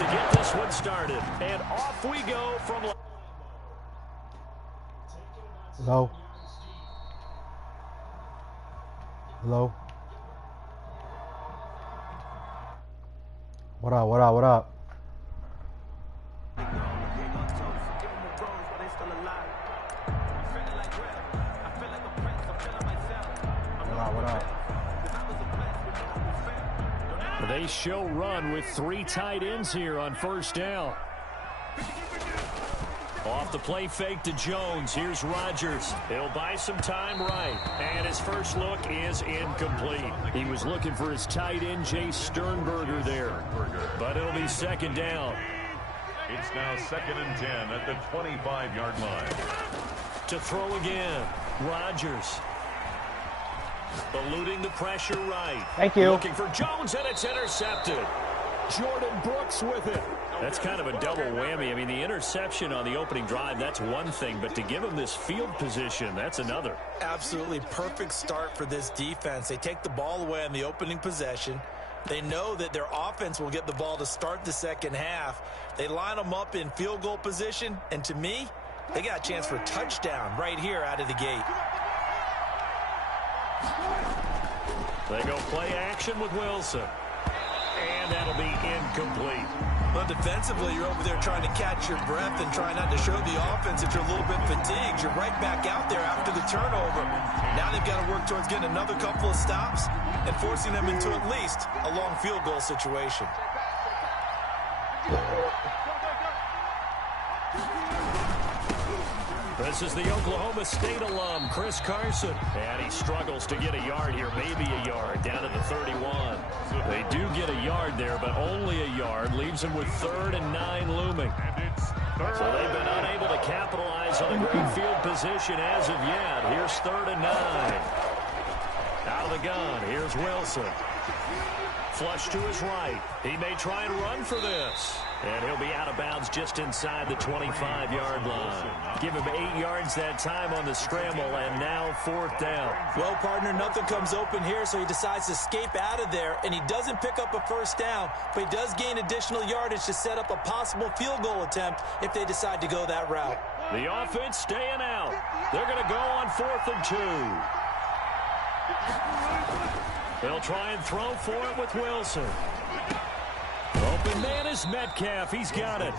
to get this one started. And off we go from... Hello? Hello? What up, what up, what up? What up? They show run with 3 tight ends here on first down. Off the play fake to Jones. Here's Rodgers. He'll buy some time right. And his first look is incomplete. He was looking for his tight end, Jay Sternberger there. But it'll be second down. It's now 2nd and 10 at the 25-yard line. To throw again. Rodgers. Eluding the pressure right. Thank you. Looking for Jones, and it's intercepted. Jordan Brooks with it. That's kind of a double whammy. I mean, the interception on the opening drive, that's one thing, but to give him this field position, that's another. Absolutely perfect start for this defense. They take the ball away on the opening possession. They know that their offense will get the ball to start the second half. They line them up in field goal position, and to me, they got a chance for a touchdown right here out of the gate. They go play action with Wilson. And that'll be incomplete. But defensively, you're over there trying to catch your breath and try not to show the offense that you're a little bit fatigued. You're right back out there after the turnover. Now they've got to work towards getting another couple of stops and forcing them into at least a long field goal situation. This is the Oklahoma State alum, Chris Carson. And he struggles to get a yard here, maybe a yard, down at the 31. They do get a yard there, but only a yard. Leaves them with 3rd and 9 looming. So they've been unable to capitalize on a great field position as of yet. Here's 3rd and 9. Out of the gun, here's Wilson. Flush to his right. He may try and run for this. And he'll be out of bounds just inside the 25-yard line. Give him 8 yards that time on the scramble, and now 4th down. Well, partner, nothing comes open here, so he decides to escape out of there, and he doesn't pick up a first down, but he does gain additional yardage to set up a possible field goal attempt if they decide to go that route. The offense staying out. They're going to go on 4th and 2. They'll try and throw for it with Wilson. Open man is Metcalf. He's got it.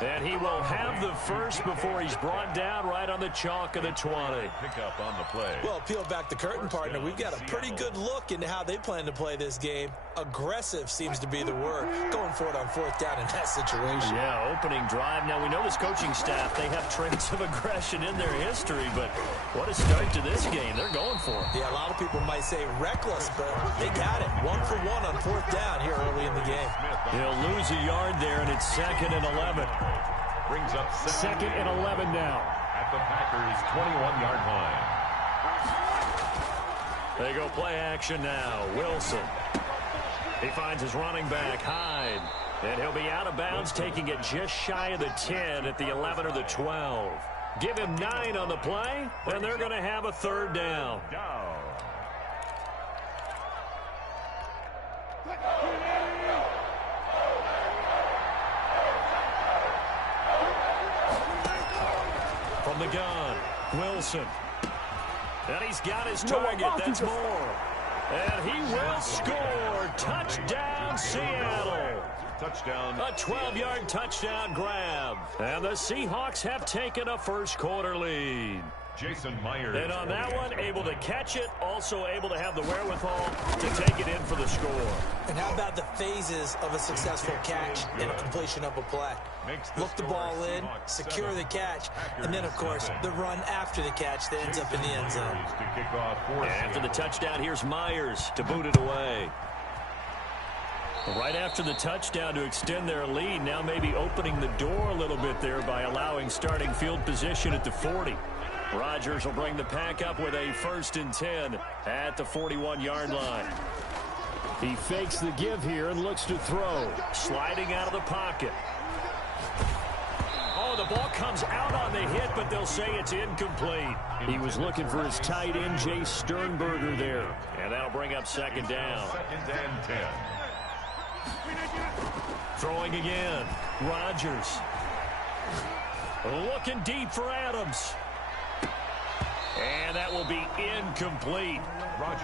And he will have the first before he's brought down right on the chalk of the 20. Pick up on the play. Well, peel back the curtain, partner. We've got a pretty good look into how they plan to play this game. Aggressive seems to be the word. Going for it on 4th down in that situation. Yeah, opening drive. Now, we know this coaching staff, they have traits of aggression in their history, but what a start to this game. They're going for it. Yeah, a lot of people might say reckless, but they got it. 1 for 1 on 4th down here early in the game. He'll lose a yard there, and it's 2nd and 11. Brings up 2nd and 11 now. At the Packers' 21-yard line. They go play action now. Wilson. He finds his running back, Hyde. And he'll be out of bounds, taking it just shy of the 10 at the 11 or the 12. Give him 9 on the play, and they're going to have a 3rd down. From the gun, Wilson. And he's got his target. That's more. And he will score. Touchdown, Seattle. Touchdown. A 12-yard touchdown grab. And the Seahawks have taken a first-quarter lead. Jason Myers. And on that one, able to catch it, also able to have the wherewithal to take it in for the score. And how about the phases of a successful catch and a completion of a play? Look the ball in, secure the catch, and then, of course, the run after the catch that ends up in the end zone. And after the touchdown, here's Myers to boot it away. Right after the touchdown to extend their lead, now maybe opening the door a little bit there by allowing starting field position at the 40. Rodgers will bring the pack up with a 1st and 10 at the 41-yard line. He fakes the give here and looks to throw. Sliding out of the pocket. Oh, the ball comes out on the hit, but they'll say it's incomplete. He was looking for his tight end, Jay Sternberger there. And that'll bring up 2nd down. 2nd and 10. Throwing again. Rodgers. Looking deep for Adams. And that will be incomplete.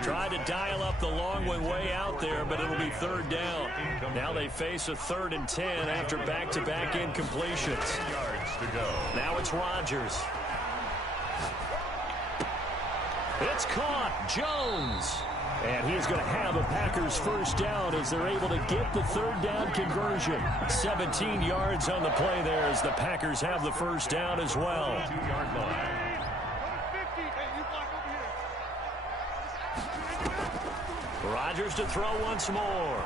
Tried to dial up the long one way out there, but it'll be third down. Now they face a 3rd and 10 after back-to-back incompletions. Now it's Rodgers. It's caught. Jones. And he's going to have a Packers first down as they're able to get the 3rd down conversion. 17 yards on the play there as the Packers have the first down as well. 2-yard line. Rodgers to throw once more.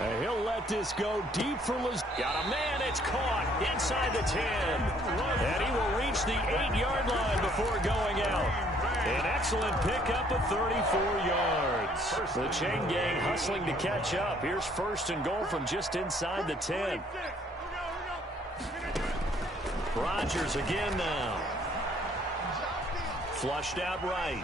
And he'll let this go deep for Liz. Got a man. It's caught inside the 10. And he will reach the 8-yard line before going out. An excellent pickup of 34 yards. The chain gang hustling to catch up. Here's 1st and goal from just inside the 10. Rodgers again now. Flushed out right.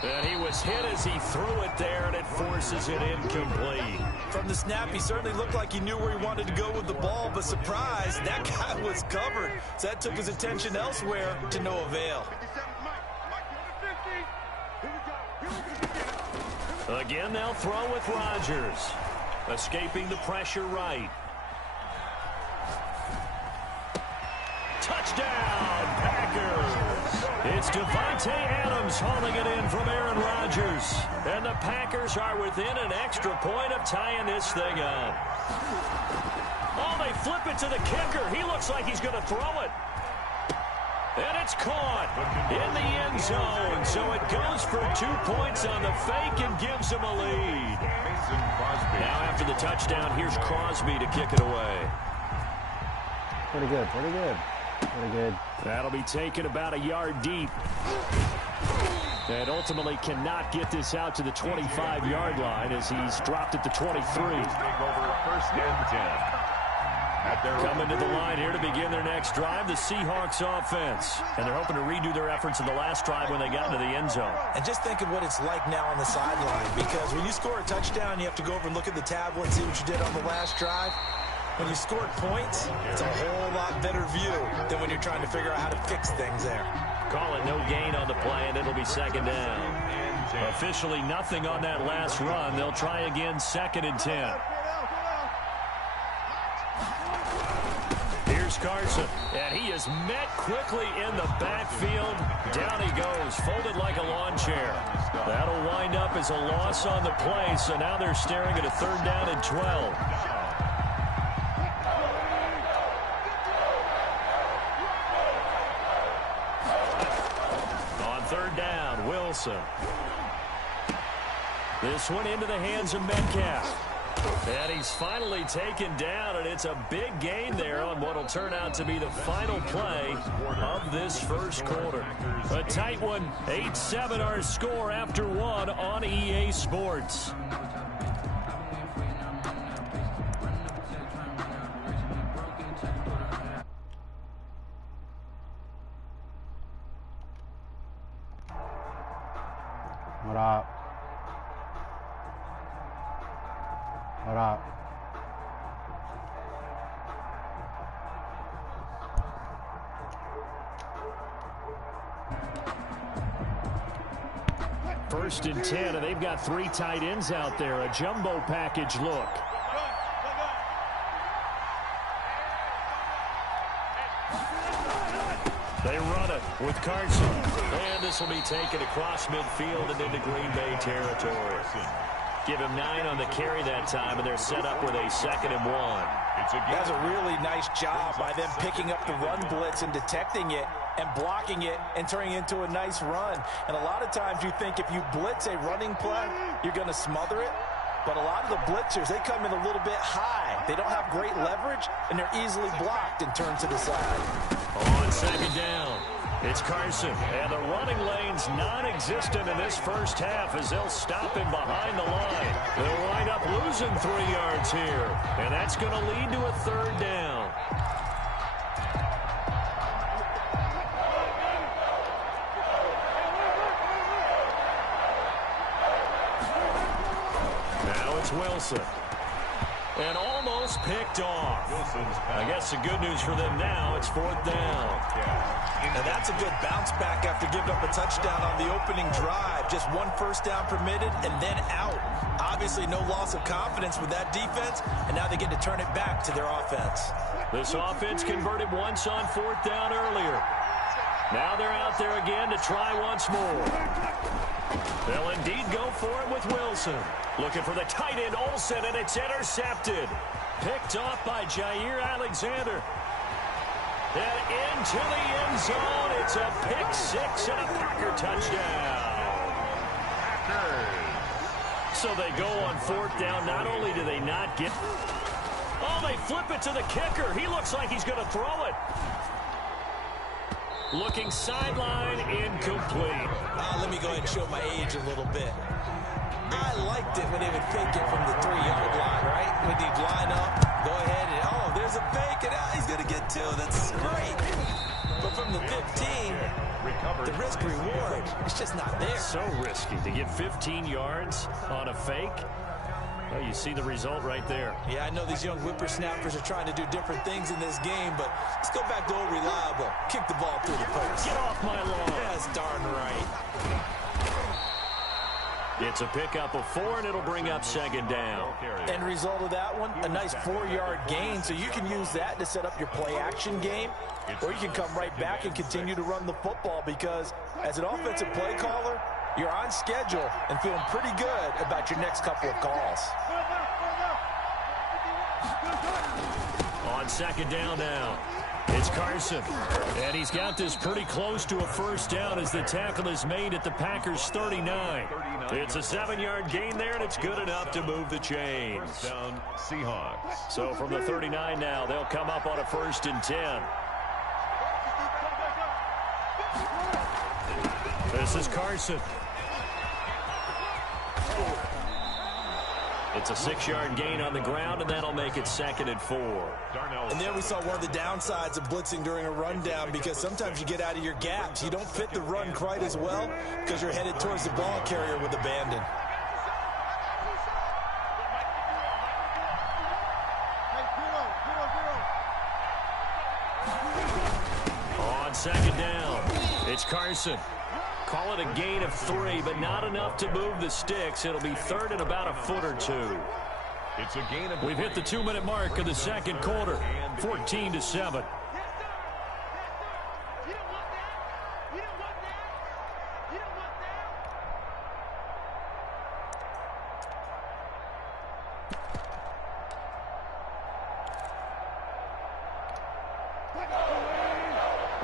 And he was hit as he threw it there, and it forces it incomplete. From the snap, he certainly looked like he knew where he wanted to go with the ball, but surprise, that guy was covered. So that took his attention elsewhere to no avail. Again, they'll throw with Rodgers. Escaping the pressure right. Touchdown, Packers! It's Davante Adams hauling it in from Aaron Rodgers. And the Packers are within an extra point of tying this thing up. Oh, they flip it to the kicker. He looks like he's going to throw it. And it's caught in the end zone. So it goes for 2 points on the fake and gives him a lead. Now after the touchdown, here's Crosby to kick it away. Pretty good, pretty good. Pretty good. That'll be taken about a yard deep. And ultimately cannot get this out to the 25-yard line as he's dropped at the 23. First and 10. Coming to the line here to begin their next drive, the Seahawks offense. And they're hoping to redo their efforts in the last drive when they got into the end zone. And just think of what it's like now on the sideline, because when you score a touchdown, you have to go over and look at the tablet and see what you did on the last drive. When you scored points, it's a whole lot better view than when you're trying to figure out how to fix things there. Call it no gain on the play, and it'll be second down. Officially nothing on that last run. They'll try again, 2nd and 10. Here's Carson, and he is met quickly in the backfield. Down he goes, folded like a lawn chair. That'll wind up as a loss on the play, so now they're staring at a 3rd down and 12. Wilson. This one into the hands of Metcalf. And he's finally taken down, and it's a big gain there on what will turn out to be the final play of this first quarter. A tight one, 8-7 our score after one on EA Sports. What up? What up? First and 10, and they've got 3 tight ends out there. A jumbo package look. They run it with Carson. And this will be taken across midfield and into Green Bay territory. Give him 9 on the carry that time, and they're set up with a 2nd and 1. That's a really nice job by them picking up the run blitz and detecting it and blocking it and turning it into a nice run. And a lot of times you think if you blitz a running play, you're going to smother it. But a lot of the blitzers, they come in a little bit high. They don't have great leverage, and they're easily blocked and turned to the side. On 2nd down, it's Carson. And the running lane's non-existent in this first half as they'll stop him behind the line. They'll wind up losing 3 yards here. And that's going to lead to a 3rd down. Now it's Wilson. And almost picked off. I guess the good news for them now, it's 4th down. And that's a good bounce back after giving up a touchdown on the opening drive. Just 1 first down permitted and then out. Obviously no loss of confidence with that defense, and now they get to turn it back to their offense. This offense converted once on 4th down earlier. Now they're out there again to try once more. They'll indeed go for it with Wilson. Looking for the tight end, Olsen, and it's intercepted. Picked off by Jair Alexander. And into the end zone. It's a pick 6 and a Packer touchdown. So they go on 4th down. Not only do they not get... Oh, they flip it to the kicker. He looks like he's going to throw it. Looking sideline, incomplete. Let me go ahead and show my age a little bit. I liked it when they would fake it from the 3-yard line, right? When they'd line up, go ahead and, oh, there's a fake, and he's going to get 2. That's great. But from the 15, the risk-reward, it's just not there. So risky to get 15 yards on a fake. Well, you see the result right there. Yeah, I know these young whippersnappers are trying to do different things in this game, but let's go back to old reliable. Kick the ball through the post. Get off my lawn. That's darn right. It's a pickup of 4, and it'll bring up 2nd down. End result of that one, a nice 4-yard gain, so you can use that to set up your play-action game, or you can come right back and continue to run the football because as an offensive play caller, you're on schedule and feeling pretty good about your next couple of calls. On 2nd down now, it's Carson. And he's got this pretty close to a first down as the tackle is made at the Packers' 39. It's a 7-yard gain there, and it's good enough to move the chains. First down, Seahawks. So from the 39 now, they'll come up on a 1st and 10. This is Carson. It's a 6-yard gain on the ground, and that'll make it 2nd and 4. And there we saw one of the downsides of blitzing during a rundown because sometimes you get out of your gaps. You don't fit the run quite as well because you're headed towards the ball carrier with abandon. On 2nd down, it's Carson. Call it a gain of 3, but not enough to move the sticks. It'll be 3rd and about a foot or 2. It's a gain of... We've hit the 2-minute mark of the 2nd quarter, 14-7.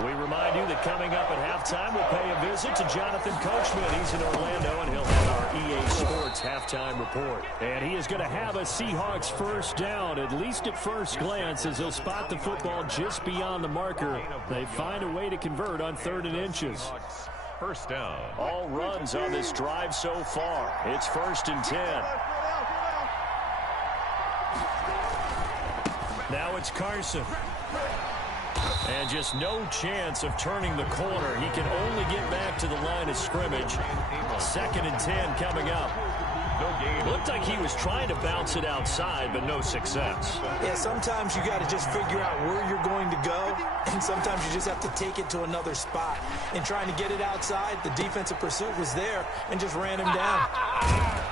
We remind you that coming up at halftime, we'll pay a visit to Jonathan Coachman. He's in Orlando, and he'll have our EA Sports halftime report. And he is going to have a Seahawks first down, at least at first glance, as he'll spot the football just beyond the marker. They find a way to convert on 3rd and inches. First down. All runs on this drive so far. It's 1st and 10. Now it's Carson. And just no chance of turning the corner. He can only get back to the line of scrimmage. 2nd and 10 coming up. Looked like he was trying to bounce it outside, but no success. Yeah, sometimes you got to just figure out where you're going to go, and sometimes you just have to take it to another spot. In trying to get it outside, the defensive pursuit was there and just ran him down.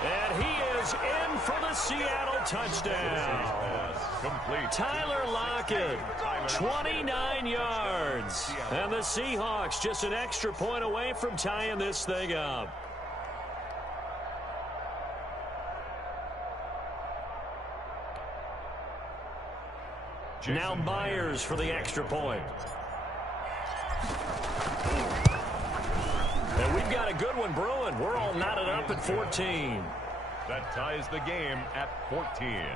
And he is in for the Seattle touchdown. Complete. Tyler Lockett, 29 yards. And the Seahawks just an extra point away from tying this thing up. Now Myers for the extra point. And we've got a good one brewing. We're all knotted up at 14. That ties the game at 14.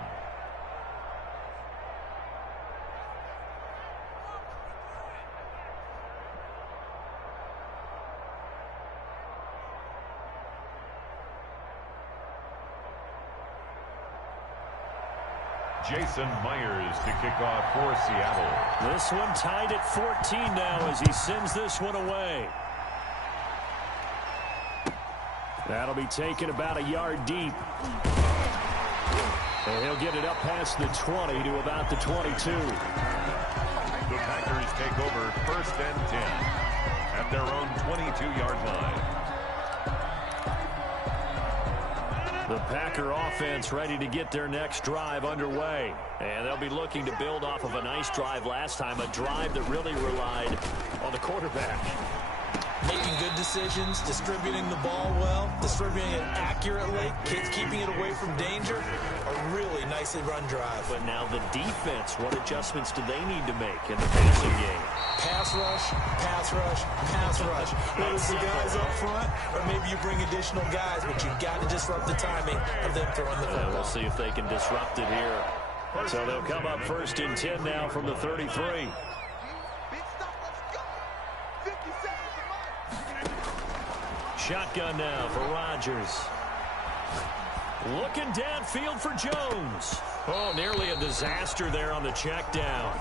Jason Myers to kick off for Seattle. This one tied at 14 now as he sends this one away. That'll be taken about a yard deep. And he'll get it up past the 20 to about the 22. The Packers take over 1st and 10 at their own 22-yard line. The Packer offense ready to get their next drive underway. And they'll be looking to build off of a nice drive last time, a drive that really relied on the quarterback. Making good decisions, distributing the ball well, distributing it accurately, keeping it away from danger. A really nicely run drive. But now the defense, what adjustments do they need to make in the passing game? Pass rush, pass rush, pass rush. Whether it's the guys up front or maybe you bring additional guys, but you've got to disrupt the timing of them throwing the football. We'll see if they can disrupt it here. So they'll come up 1st and 10 now from the 33. Shotgun now for Rodgers. Looking downfield for Jones. Oh, nearly a disaster there on the check down.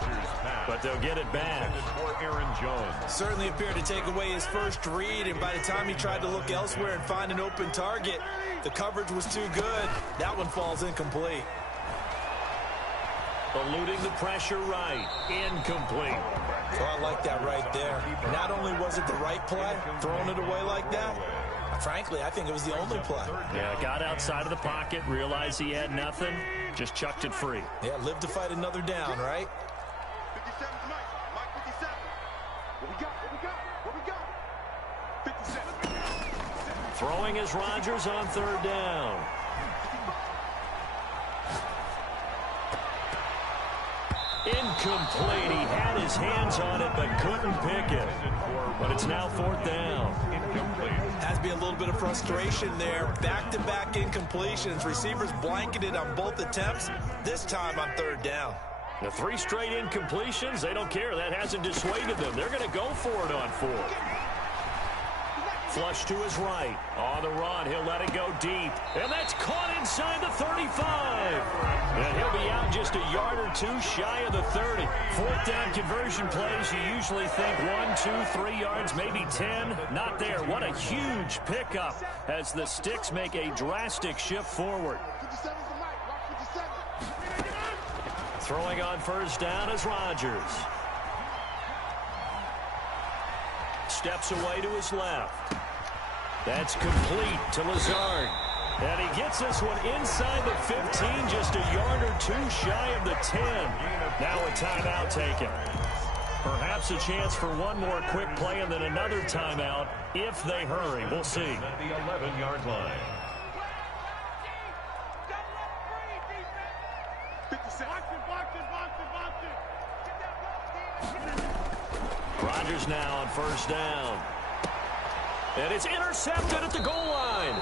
But they'll get it back. For Aaron Jones. Certainly appeared to take away his first read, and by the time he tried to look elsewhere and find an open target, the coverage was too good. That one falls incomplete. Eluding the pressure right. Incomplete. So I like that right there. Not only was it the right play, throwing it away like that, frankly, I think it was the only play. Yeah, got outside of the pocket, realized he had nothing, just chucked it free. Yeah, live to fight another down, right? 57 tonight. Mike 57. What we got? 57. Throwing is Rodgers on 3rd down. Incomplete. He had his hands on it but couldn't pick it. But it's now 4th down. Has to be a little bit of frustration there. Back-to-back incompletions. Receivers blanketed on both attempts, this time on 3rd down. The 3 straight incompletions, they don't care. That hasn't dissuaded them. They're going to go for it on 4th. Flush to his right. On the run, he'll let it go deep. And that's caught inside the 35. And he'll be out just a yard or 2 shy of the 30. 4th down conversion plays, you usually think 1, 2, 3 yards, maybe 10. Not there. What a huge pickup as the Sticks make a drastic shift forward. 57's the mic. Watch 57. Throwing on 1st down is Rodgers. Steps away to his left. That's complete to Lazard. And he gets this one inside the 15, just a yard or 2 shy of the 10. Now a timeout taken. Perhaps a chance for one more quick play and then another timeout if they hurry. We'll see. At the 11-yard line. 57. Rodgers now on 1st down. And it's intercepted at the goal line.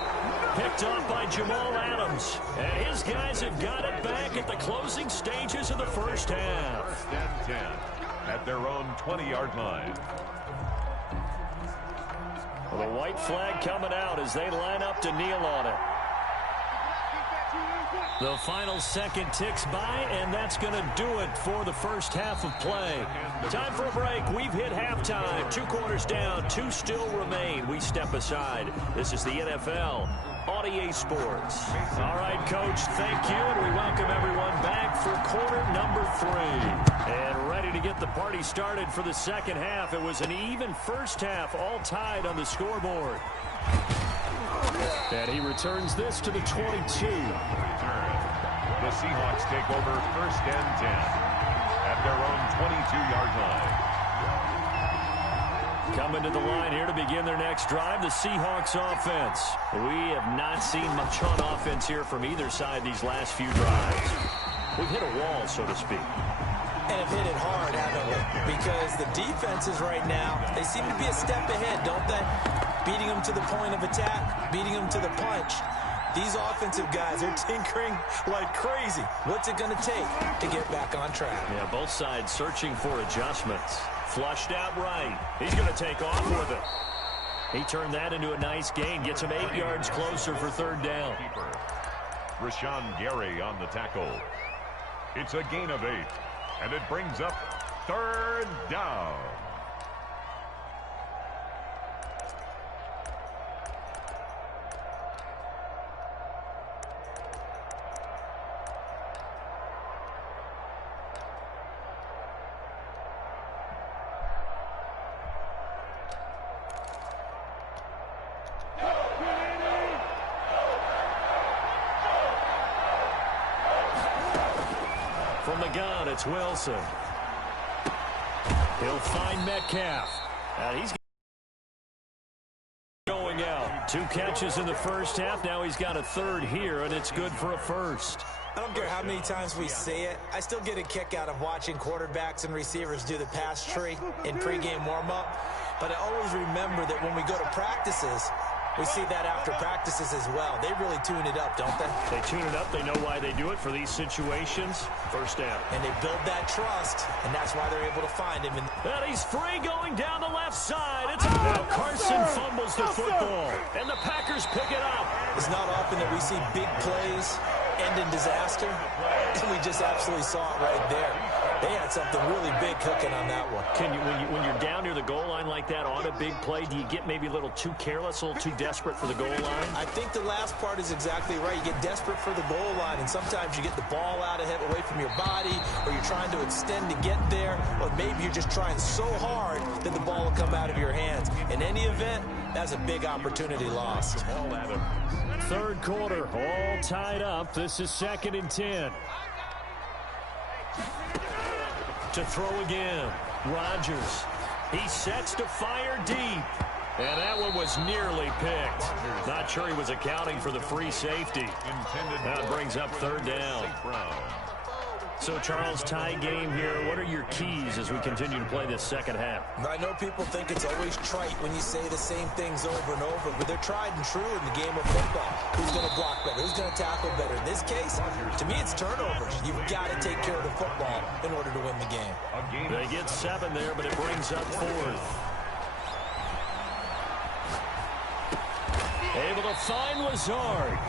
Picked off by Jamal Adams. And his guys have got it back at the closing stages of the first half. 1st and 10 at their own 20-yard line. Well, the white flag coming out as they line up to kneel on it. The final second ticks by, and that's going to do it for the first half of play. Time for a break. We've hit halftime. 2 quarters down, 2 still remain. We step aside. This is the NFL on EA Sports. All right, Coach, thank you, and we welcome everyone back for quarter number 3. And ready to get the party started for the second half. It was an even first half, all tied on the scoreboard. And he returns this to the 22. The Seahawks take over 1st and 10 at their own 22-yard line. Coming to the line here to begin their next drive, the Seahawks offense. We have not seen much on offense here from either side these last few drives. We've hit a wall, so to speak. And have hit it hard, haven't we? Because the defenses right now, they seem to be a step ahead, don't they? Beating them to the point of attack, beating them to the punch. These offensive guys are tinkering like crazy. What's it going to take to get back on track? Yeah, both sides searching for adjustments. Flushed out right. He's going to take off with it. He turned that into a nice gain. Gets him 8 yards closer for 3rd down. Rashawn Gary on the tackle. It's a gain of 8, and it brings up 3rd down. From the gun, it's Wilson. He'll find Metcalf. And he's going out. 2 catches in the first half. Now he's got a third here, and it's good for a first. I don't care how many times we say it. I still get a kick out of watching quarterbacks and receivers do the pass tree in pregame warm-up. But I always remember that when we go to practices, we see that after practices as well. They really tune it up, don't they? They tune it up. They know why they do it for these situations. First down. And they build that trust, and that's why they're able to find him. And he's free going down the left side. Now Carson fumbles the football, and the Packers pick it up. It's not often that we see big plays end in disaster, and we just absolutely saw it right there. They had something really big cooking on that one. Can you, when you're down near the goal line like that on a big play, do you get maybe a little too careless, a little too desperate for the goal line? I think the last part is exactly right. You get desperate for the goal line, and sometimes you get the ball out of it, away from your body, or you're trying to extend to get there, or maybe you're just trying so hard that the ball will come out of your hands. In any event, that's a big opportunity lost. Third quarter, all tied up. This is 2nd and 10. To throw again, Rodgers. He sets to fire deep. And that one was nearly picked. Not sure he was accounting for the free safety. That brings up 3rd down. So, Charles, tie game here. What are your keys as we continue to play this second half? I know people think it's always trite when you say the same things over and over, but they're tried and true in the game of football. Who's going to block better? Who's going to tackle better? In this case, to me, it's turnovers. You've got to take care of the football in order to win the game. They get 7 there, but it brings up 4th. Able to find Lazard.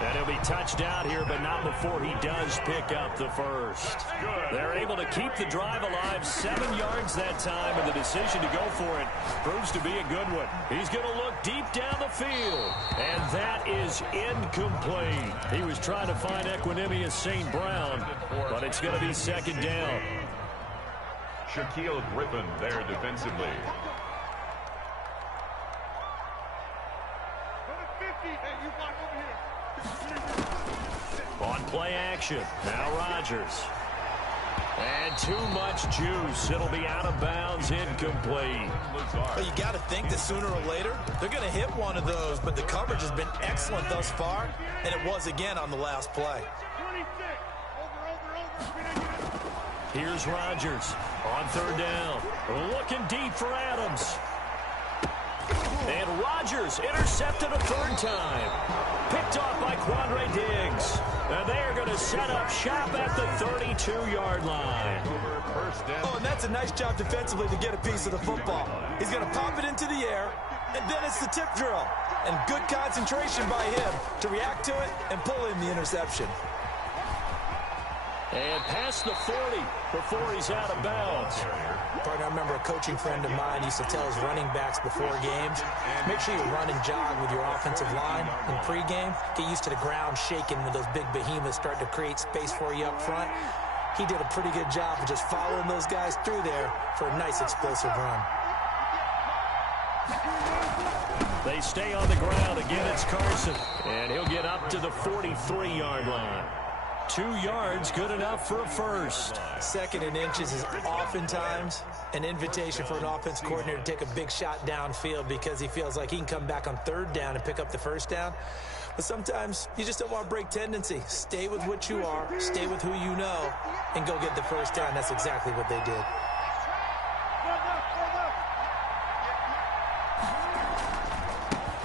And he'll be touched out here, but not before he does pick up the first. They're able to keep the drive alive, 7 yards that time, and the decision to go for it proves to be a good one. He's going to look deep down the field, and that is incomplete. He was trying to find Equanimous St. Brown, but it's going to be 2nd down. Shaquille Griffin there defensively. On play action, now Rodgers. And too much juice. It'll be out of bounds, incomplete. Well, you got to think that sooner or later they're going to hit one of those, but the coverage has been excellent thus far, and it was again on the last play. Here's Rodgers on 3rd down. Looking deep for Adams. And Rodgers intercepted a 3rd time. Picked off by Quandre Diggs. And they are going to set up shop at the 32-yard line. Oh, and that's a nice job defensively to get a piece of the football. He's going to pop it into the air, and then it's the tip drill. And good concentration by him to react to it and pull in the interception. And past the 40 before he's out of bounds. Partner, I remember a coaching friend of mine used to tell his running backs before games, make sure you run and jog with your offensive line in pregame. Get used to the ground shaking when those big behemoths start to create space for you up front. He did a pretty good job of just following those guys through there for a nice explosive run. They stay on the ground. Again, it's Carson. And he'll get up to the 43-yard line. 2 yards, good enough for a first. 2nd and inches is oftentimes an invitation for an offense coordinator to take a big shot downfield because he feels like he can come back on 3rd down and pick up the first down. But sometimes you just don't want to break tendency. Stay with what you are, stay with who you know, and go get the first down. That's exactly what they did.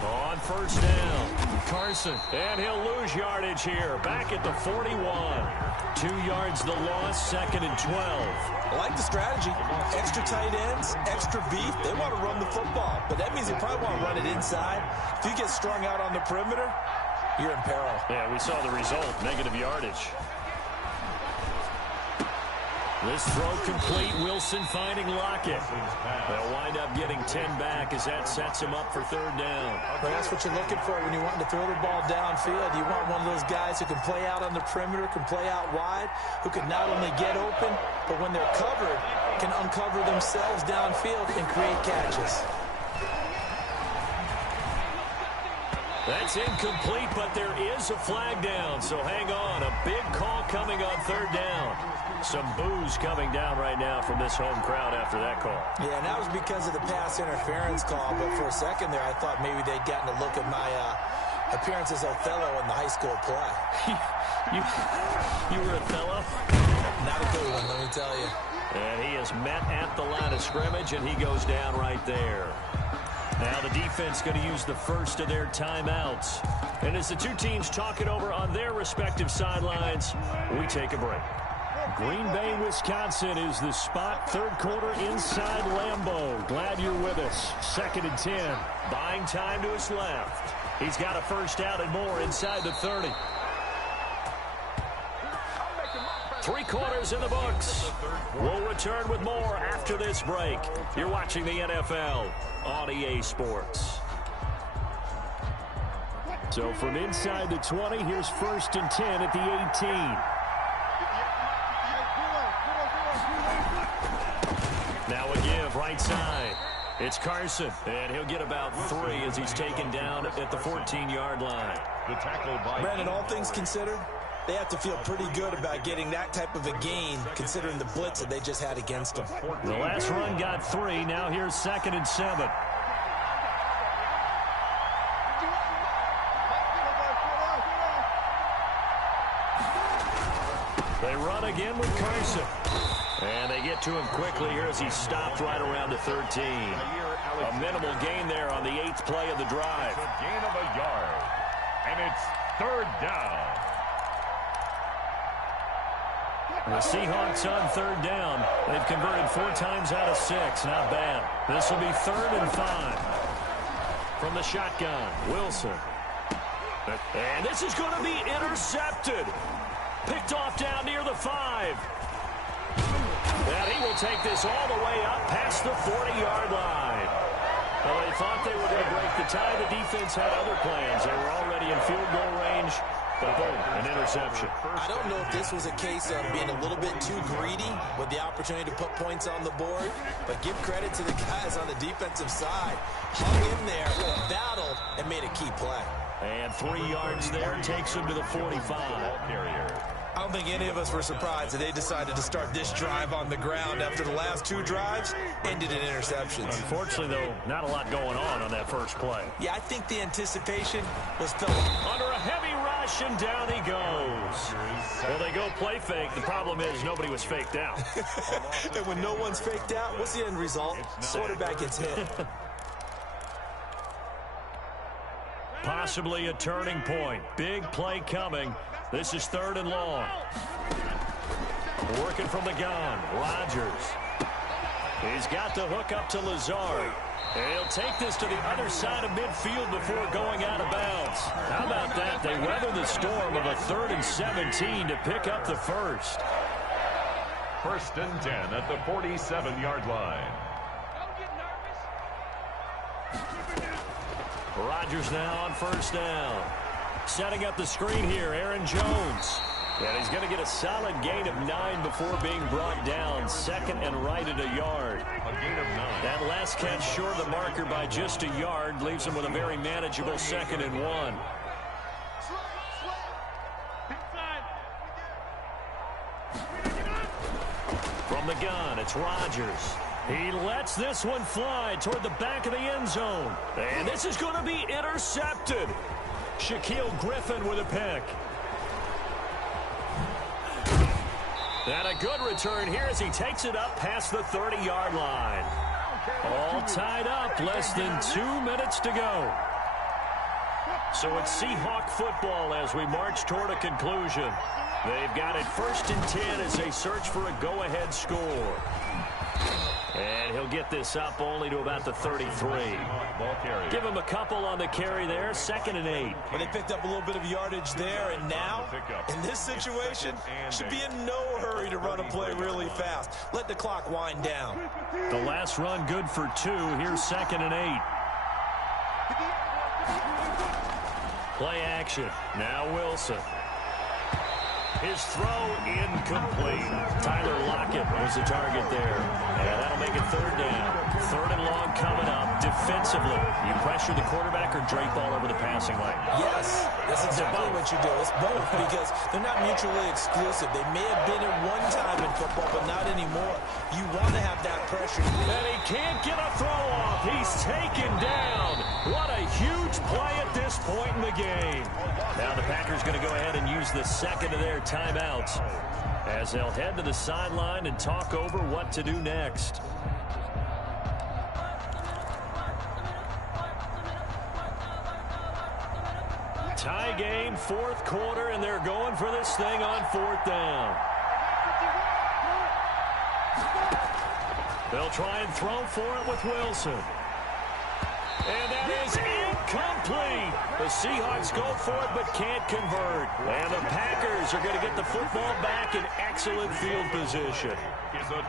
On 1st down, Carson, and he'll lose yardage here, back at the 41. 2 yards the loss, 2nd and 12. I like the strategy. Extra tight ends, extra beef. They want to run the football, but that means they probably want to run it inside. If you get strung out on the perimeter, you're in peril. Yeah, we saw the result, negative yardage. This throw complete. Wilson finding Lockett. They'll wind up getting 10 back as that sets him up for 3rd down. Well, that's what you're looking for when you want to throw the ball downfield. You want one of those guys who can play out on the perimeter, can play out wide, who can not only get open, but when they're covered, can uncover themselves downfield and create catches. That's incomplete, but there is a flag down, so hang on. A big call coming on 3rd down. Some boos coming down right now from this home crowd after that call. Yeah, and that was because of the pass interference call. But for a second there, I thought maybe they'd gotten a look at my appearance as Othello in the high school play. You were Othello? Not a good one, let me tell you. And he is met at the line of scrimmage, and he goes down right there. Now the defense going to use the first of their timeouts. And as the two teams talk it over on their respective sidelines, we take a break. Green Bay, Wisconsin is the spot. Third quarter inside Lambeau. Glad you're with us. 2nd and 10. Buying time to his left. He's got a first down and more inside the 30. 3 quarters in the books. We'll return with more after this break. You're watching the NFL on EA Sports. So from inside the 20, here's 1st and 10 at the 18. Now a give right side. It's Carson, and he'll get about 3 as he's taken down at the 14-yard line. The tackle by Brandon, all things considered, they have to feel pretty good about getting that type of a gain considering the blitz that they just had against them. The last run got 3. Now here's 2nd and 7. They run again with Carson. And they get to him quickly here as he's stopped right around the 13. A minimal gain there on the 8th play of the drive. a gain of a yard. And it's 3rd down. The Seahawks on 3rd down. They've converted 4 times out of 6. Not bad. This will be 3rd and 5. From the shotgun, Wilson. And this is going to be intercepted. Picked off down near the 5. And he will take this all the way up past the 40-yard line. Well, they thought they were going to break the tie. The defense had other plans. They were already in field goal range. But boom, an interception. I don't know if this was a case of being a little bit too greedy with the opportunity to put points on the board, but give credit to the guys on the defensive side. Hung in there, battled, and made a key play. And 3 yards there takes him to the 45. I don't think any of us were surprised that they decided to start this drive on the ground after the last 2 drives ended in interceptions. Unfortunately, though, not a lot going on that first play. Yeah, I think the anticipation was felt. Under a heavy rush, and down he goes. Well, they go play fake. The problem is nobody was faked out. And when no one's faked out, what's the end result? Quarterback gets hit. Possibly a turning point. Big play coming. This is 3rd and long. Working from the gun, Rodgers. He's got the hook up to Lazard. And he'll take this to the other side of midfield before going out of bounds. How about that? They weather the storm of a 3rd and 17 to pick up the first. 1st and 10 at the 47-yard line. Rodgers now on 1st down. Setting up the screen here, Aaron Jones. And he's going to get a solid gain of 9 before being brought down. 2nd and right at a yard. A gain of 9. That last catch short of the marker by just a yard leaves him with a very manageable 2nd and 1. From the gun, it's Rodgers. He lets this one fly toward the back of the end zone. And this is going to be intercepted. Shaquille Griffin with a pick. And a good return here as he takes it up past the 30-yard line. All tied up, less than 2 minutes to go. So it's Seahawk football as we march toward a conclusion. They've got it 1st and 10 as they search for a go-ahead score. And he'll get this up only to about the 33. Give him a couple on the carry there. 2nd and 8. But they picked up a little bit of yardage there, and now, in this situation, should be in no hurry to run a play really fast. Let the clock wind down. The last run good for 2. Here's 2nd and 8. Play action. Now Wilson. His throw incomplete. Tyler Lockett was the target there. And that'll make it third down. Third and long coming up. Defensively, you pressure the quarterback or drape all over the passing lane? Yes, that's exactly what you do. It's both because they're not mutually exclusive. They may have been at one time in football, but not anymore. You want to have that pressure. And he can't get a throw off. He's taken down. What a huge play at this point in the game. Now the Packers going to go ahead and use the second of their timeouts as they'll head to the sideline and talk over what to do next. Tie game, fourth quarter, and they're going for this thing on fourth down. They'll try and throw for it with Wilson. And that is incomplete. The Seahawks go for it but can't convert. And the Packers are going to get the football back in excellent field position.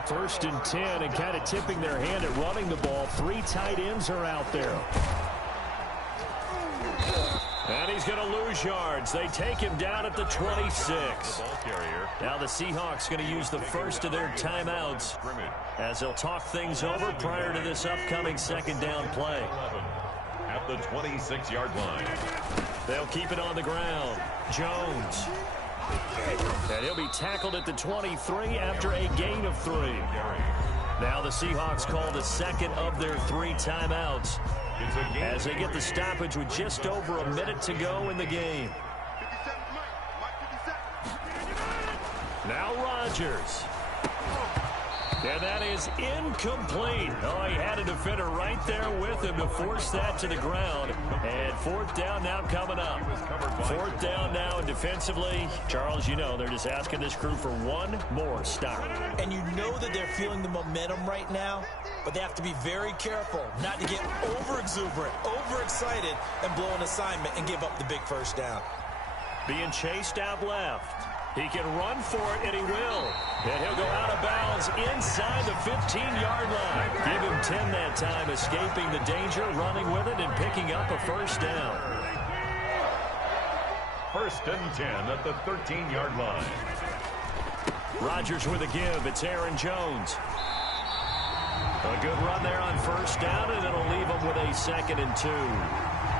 First and 10 and kind of tipping their hand at running the ball. Three tight ends are out there. And he's going to lose yards. They take him down at the 26. Now the Seahawks going to use the first of their timeouts as they'll talk things over prior to this upcoming second down play. At the 26-yard line. They'll keep it on the ground. Jones. And he'll be tackled at the 23 after a gain of 3. Now the Seahawks call the second of their 3 timeouts as they get the stoppage with just over a minute to go in the game. Now Rodgers. And that is incomplete. Oh, he had a defender right there with him to force that to the ground. And fourth down now coming up. Fourth down now, and defensively, Charles, you know, they're just asking this crew for one more stop. And you know that they're feeling the momentum right now, but they have to be very careful not to get over-exuberant, over-excited, and blow an assignment and give up the big first down. Being chased out left. He can run for it, and he will. And he'll go out of bounds inside the 15-yard line. Give him 10 that time, escaping the danger, running with it, and picking up a first down. First and 10 at the 13-yard line. Rodgers with a give. It's Aaron Jones. A good run there on first down, and it'll leave him with a second and 2.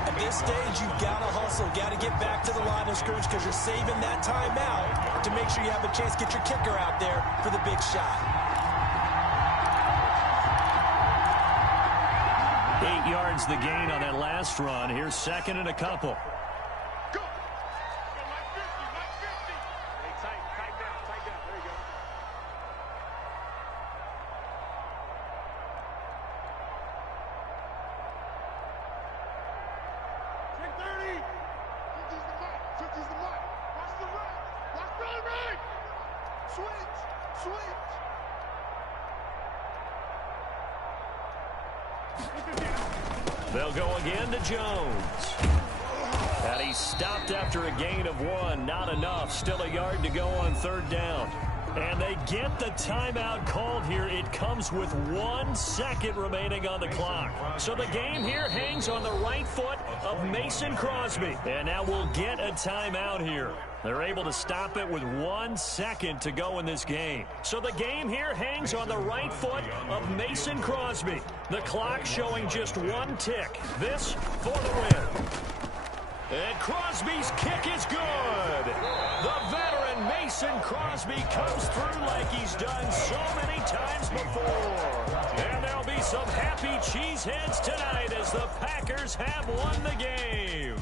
At this stage, you've got to hustle, got to get back to the line of scrimmage because you're saving that timeout to make sure you have a chance to get your kicker out there for the big shot. 8 yards the gain on that last run. Here's second and a couple. Go. Mike 50, Mike 50. Hey, tight down. There you go. Check 30. 50's the mark. 50's the mark. Watch the run. Watch right. Switch. They'll go again to Jones. And he's stopped after a gain of 1. Not enough. Still a yard to go on third down. And they get the timeout called here. It comes with 1 second remaining on the clock. So the game here hangs on the right foot of Mason Crosby. And now we'll get a timeout here. They're able to stop it with 1 second to go in this game. So the game here hangs on the right foot of Mason Crosby. The clock showing just 1 tick. This for the win. And Crosby's kick is good. The veteran Mason Crosby comes through like he's done so many times before. And there'll be some happy cheeseheads tonight as the Packers have won the game.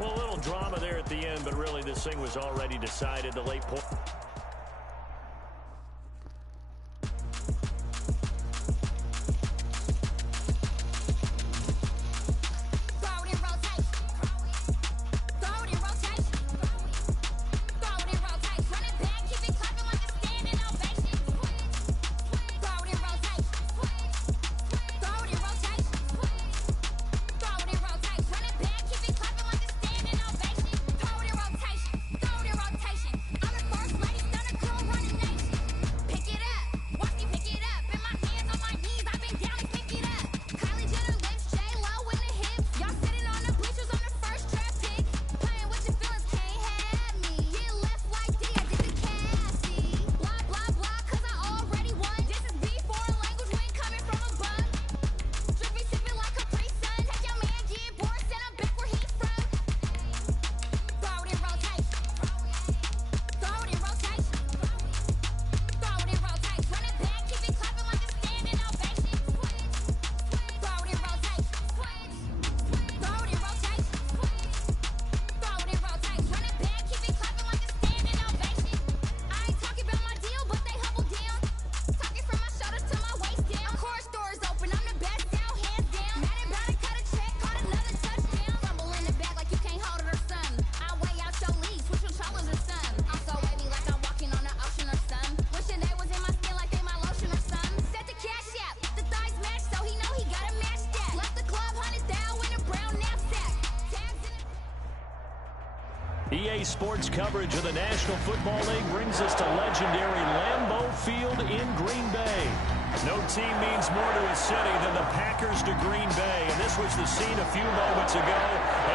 Well, a little drama there at the end, but really this thing was already decided. The late point. NBA sports coverage of the National Football League brings us to legendary Lambeau Field in Green Bay. No team means more to a city than the Packers to Green Bay, and this was the scene a few moments ago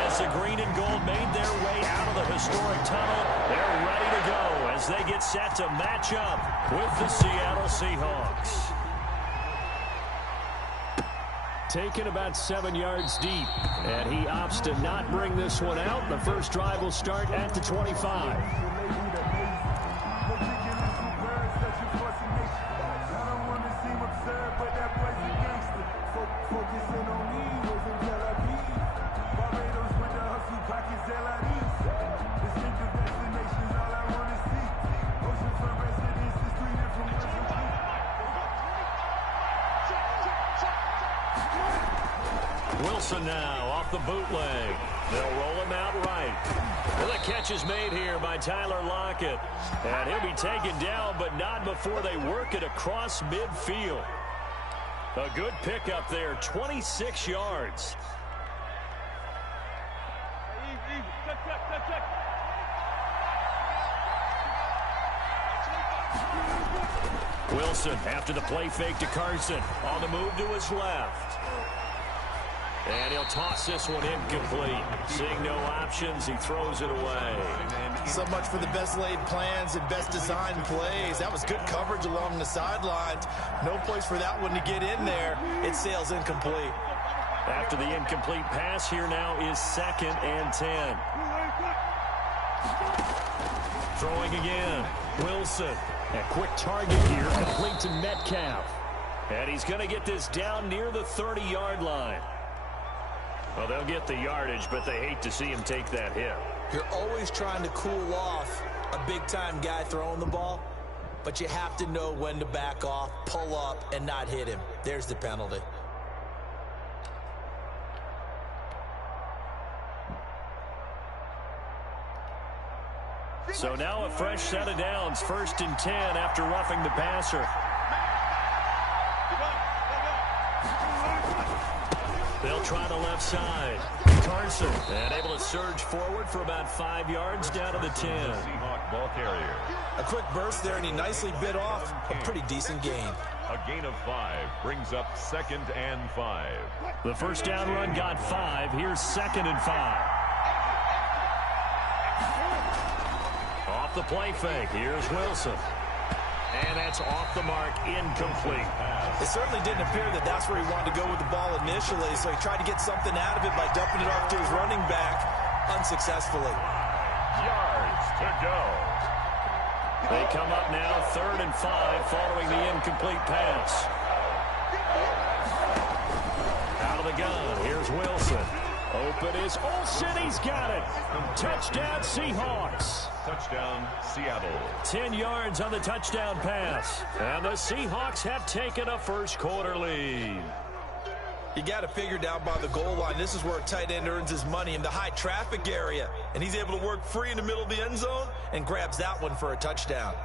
as the green and gold made their way out of the historic tunnel. They're ready to go as they get set to match up with the Seattle Seahawks. Taken about 7 yards deep, and he opts to not bring this one out. The first drive will start at the 25. Wilson now off the bootleg. They'll roll him out right. Well, the catch is made here by Tyler Lockett. And he'll be taken down, but not before they work it across midfield. A good pickup there, 26 yards. Wilson after the play fake to Carson. On the move to his left. And he'll toss this one incomplete. Seeing no options, he throws it away. So much for the best laid plans and best designed plays. That was good coverage along the sidelines. No place for that one to get in there. It sails incomplete. After the incomplete pass, here now is 2nd and 10. Throwing again. Wilson. A quick target here, complete to Metcalf. And he's going to get this down near the 30-yard line. Well, they'll get the yardage, but they hate to see him take that hit. You're always trying to cool off a big-time guy throwing the ball, but you have to know when to back off, pull up, and not hit him. There's the penalty. So now a fresh set of downs, 1st and 10 after roughing the passer. They'll try the left side. Carson, and able to surge forward for about 5 yards down to the 10. Seahawk ball carrier. A quick burst there, and he nicely bit off a pretty decent gain. A gain of 5 brings up 2nd and 5. The first down run got 5. Here's 2nd and 5. Off the play fake. Here's Wilson. And that's off the mark, incomplete. It certainly didn't appear that that's where he wanted to go with the ball initially, so he tried to get something out of it by dumping it off to his running back unsuccessfully. Yards to go. They come up now 3rd and 5 following the incomplete pass. Out of the gun, here's Wilson. Open is Olsen, he's got it. Touchdown Seahawks. Touchdown Seattle. 10 yards on the touchdown pass. And the Seahawks have taken a first-quarter lead. You got to figure down by the goal line. This is where a tight end earns his money, in the high traffic area. And he's able to work free in the middle of the end zone and grabs that one for a touchdown.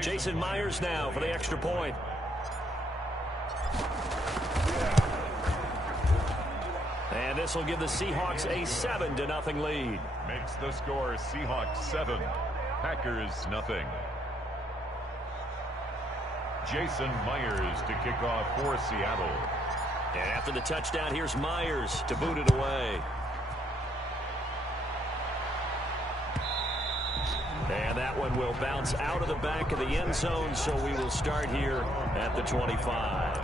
Jason Myers now for the extra point. And this will give the Seahawks a 7-0 lead. Makes the score Seahawks 7, Packers nothing. Jason Myers to kick off for Seattle. And after the touchdown, here's Myers to boot it away. And that one will bounce out of the back of the end zone, so we will start here at the 25.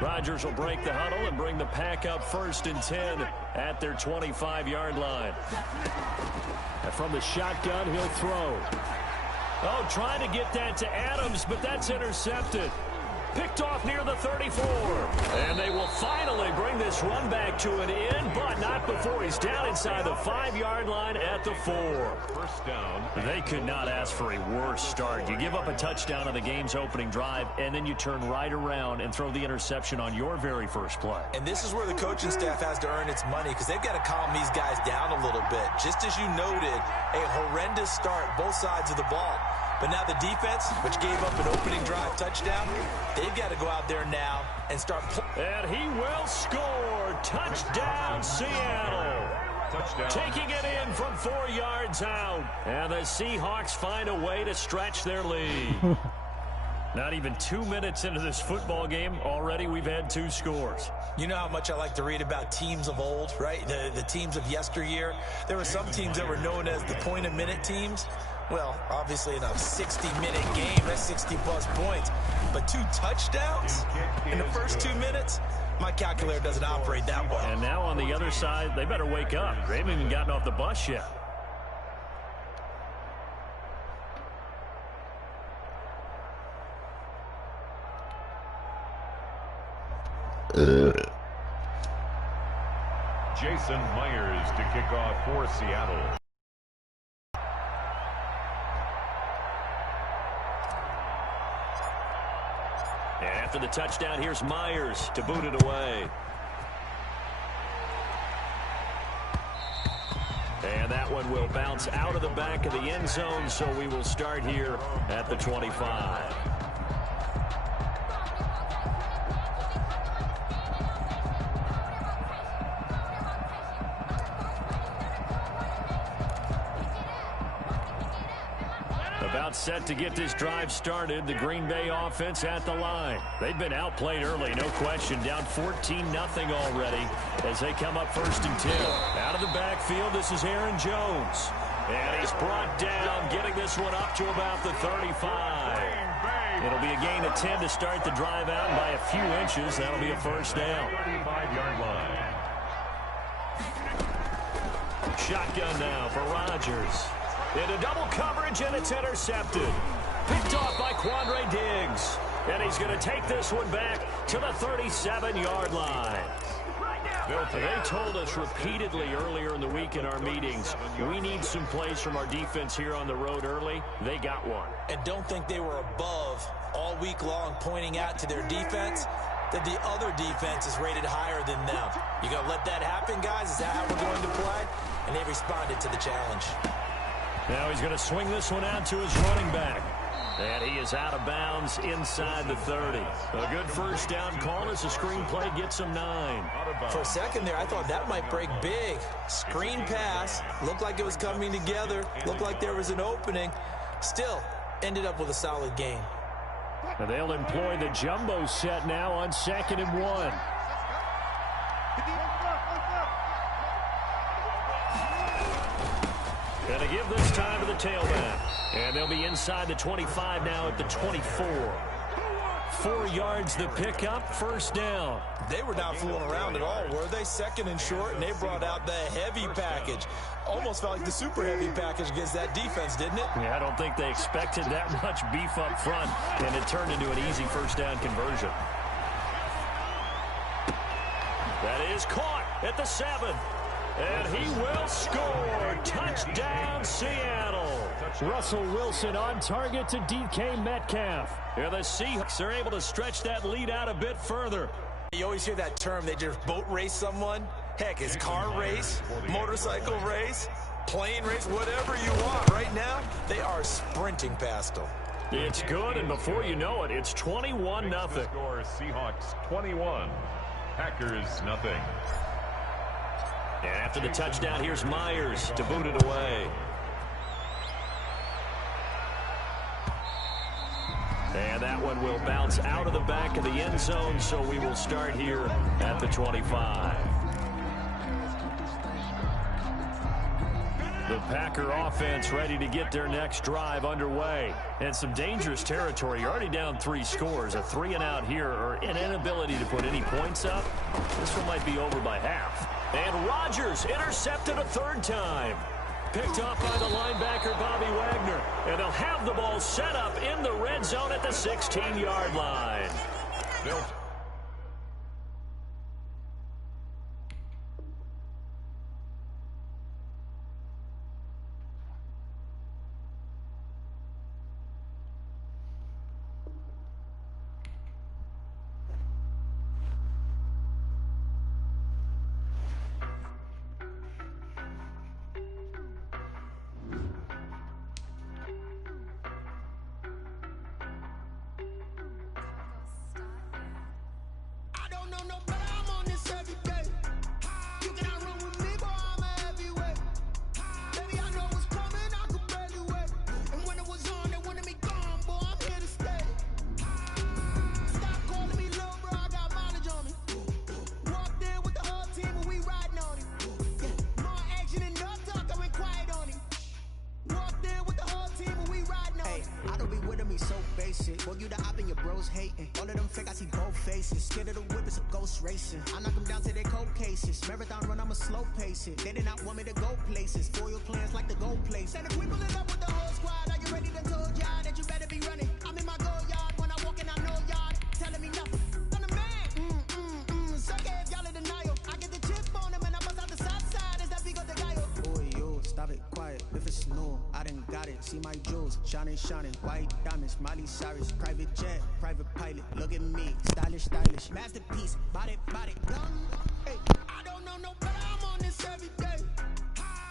Rodgers will break the huddle and bring the pack up 1st and 10 at their 25-yard line. And from the shotgun, he'll throw. Oh, trying to get that to Adams, but that's intercepted. Picked off near the 34. And they will finally bring this run back to an end, but not before he's down inside the 5-yard line at the 4. First down. They could not ask for a worse start. You give up a touchdown on the game's opening drive, and then you turn right around and throw the interception on your very first play. And this is where the coaching staff has to earn its money, because they've got to calm these guys down a little bit. Just as you noted, a horrendous start, both sides of the ball. But now the defense, which gave up an opening drive touchdown, they've got to go out there now and start. And he will score. Touchdown, Seattle. Touchdown. Taking it in from 4 yards out. And the Seahawks find a way to stretch their lead. Not even 2 minutes into this football game, already we've had 2 scores. You know how much I like to read about teams of old, right? The teams of yesteryear. There were some teams that were known as the point-a-minute teams. Well, obviously in a 60-minute game, that's 60-plus points. But 2 touchdowns in the first 2 minutes? My calculator doesn't operate that well. And now on the other side, they better wake up. They haven't even gotten off the bus yet. Jason Myers to kick off for Seattle. And after the touchdown, here's Myers to boot it away. And that one will bounce out of the back of the end zone, so we will start here at the 25. About set to get this drive started. The Green Bay offense at the line. They've been outplayed early, no question. Down 14-0 already as they come up 1st and 10. Out of the backfield, this is Aaron Jones. And he's brought down, getting this one up to about the 35. It'll be a gain of 10 to start the drive out by a few inches. That'll be a first down. 35-yard line. Shotgun now for Rodgers. Into double coverage, and it's intercepted. Picked off by Quandre Diggs. And he's going to take this one back to the 37-yard line. They told us repeatedly earlier in the week in our meetings, we need some plays from our defense here on the road early. They got one. And don't think they were above all week long, pointing out to their defense that the other defense is rated higher than them. You going to let that happen, guys? Is that how we're going to play? And they responded to the challenge. Now he's going to swing this one out to his running back. And he is out of bounds inside the 30. A good first down call as the screenplay gets him 9. For a second there, I thought that might break big. Screen pass. Looked like it was coming together. Looked like there was an opening. Still, ended up with a solid gain. And they'll employ the jumbo set now on 2nd and 1. And to give this time to the tailback. And they'll be inside the 25 now at the 24. 4 yards the pickup, first down. They were not fooling around at all, were they? 2nd and short, and they brought out the heavy package. Almost felt like the super heavy package against that defense, didn't it? Yeah, I don't think they expected that much beef up front, and it turned into an easy first down conversion. That is caught at the 7. And he will score. Touchdown, Seattle. Russell Wilson on target to DK Metcalf. And the Seahawks are able to stretch that lead out a bit further. You always hear that term, they just boat race someone. Heck, it's car race, motorcycle race, plane race, whatever you want. Right now, they are sprinting past them. It's good, and before you know it, it's 21-0. Score Seahawks 21, Packers nothing. And after the touchdown, here's Myers to boot it away. And that one will bounce out of the back of the end zone, so we will start here at the 25. The Packer offense ready to get their next drive underway. And some dangerous territory. You're already down 3 scores. A 3-and-out here, or an inability to put any points up. This one might be over by half. And Rodgers intercepted a 3rd time. Picked off by the linebacker, Bobby Wagner. And they'll have the ball set up in the red zone at the 16-yard line. They'll Well, you the op and your bros hating. All of them fake, I see both faces. Scared of the whip, it's a ghost racing. I knock them down to their cold cases. Marathon run, I'ma slow pace it. They did not want me to go places. Foil plans like the gold place. And if we pulling up with the whole squad, are you ready to told y'all that you better be running? I'm in my go yard. When I walk in, I know y'all telling me nothing. I'm the man. Suck if y'all in denial. I get the chip on them and I bust out the south side. Is that big of the guy? Boy, yo, stop it, quiet. If it's new, I done got it. See my jewels, shining, white diamonds, Miley Cyrus, private jet, private pilot. Look at me, stylish, masterpiece, body, gun. Hey, I don't know no better. I'm on this every day.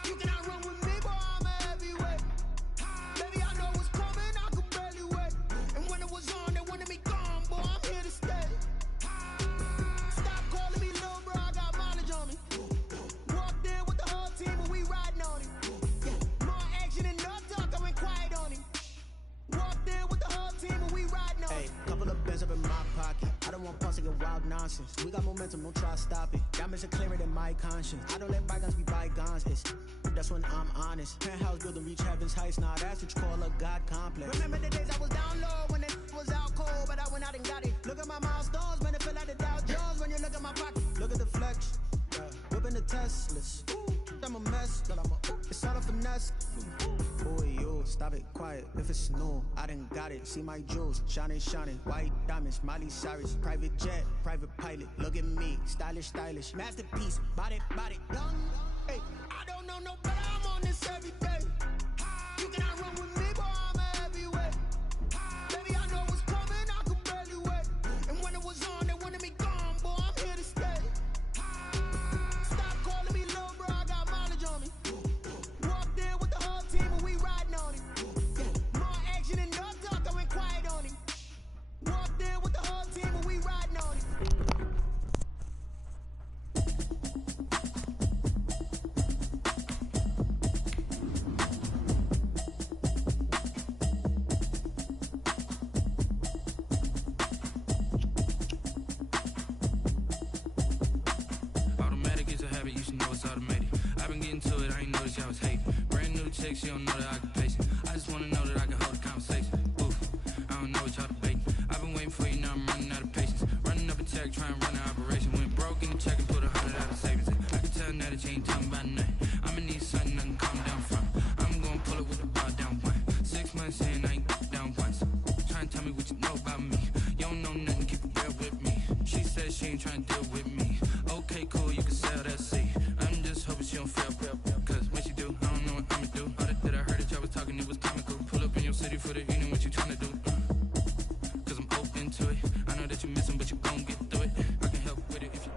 You cannot run with me, boy. I'm a heavyweight. Baby, I know what's coming. I could barely wait. And when it was on, they wanted me gone, boy. I'm here to stay. Stop calling me little bro. I got mileage on me. Walked in with the whole team, and we riding on it. More action and no talk. I went quiet on him. Walked in with the whole team and we riding on. Hey, couple of bands up in my pocket. I don't want pulse and wild nonsense. We got momentum, don't try to stop it. Diamonds are clearer than my conscience. I don't let bygones be bygones. That's when I'm honest. Penthouse building reach heaven's heights. Now that's what you call a God complex. Remember the days I was down low when it was out cold, but I went out and got it. Look at my milestones, man, it feel like the Dow Jones when you look at my pocket. Look at the flex, whipping the Teslas. I'm a mess, but it's all a finesse. Boy, yo, stop it, quiet. If it's new, I done got it. See my jewels, shining, white diamonds, Miley Cyrus, private jet, private pilot. Look at me, stylish, masterpiece, body, gun. Hey, I don't know no better. I'm on this every day. You cannot run with me, boy. I'm a heavyweight. Baby, I know what's coming. I could barely wait. And when it was on, they wanted me gone, boy. I'm here to stay. Stop calling me little bro. I got mileage on me. Walked in with the whole team and we riding on it. More action and no talk. I went quiet on him. Walked in with the whole team and we riding on it. Automatic is a habit, you should know it's automated. I've been getting to it, I ain't noticed y'all was hating. Brand new chick, she don't know that I can pace it. I just wanna know that I can hold a conversation. Oof, I don't know what y'all debating. I've been waiting for you, now I'm running out of patience. Running up a check, trying to run an operation. Went broke in the check and put 100 out of savings. I can tell now that you ain't talking about nothing. I'ma need something I can calm down from. I'm gonna pull it with the bar down one. 6 months in, I ain't down once. Trying to tell me what you know about me. You don't know nothing, keep it real with me. She said she ain't trying to deal with me. Okay, cool, you can sell that seat. I'm just hoping she don't fail. Cause when she do, I don't know what I'ma do. All that I heard that y'all was talking, it was comical. Pull up in your city for the evening, what you trying to do? Cause I'm open to it. I know that you missing, but you gon' get through it. I can help with it if you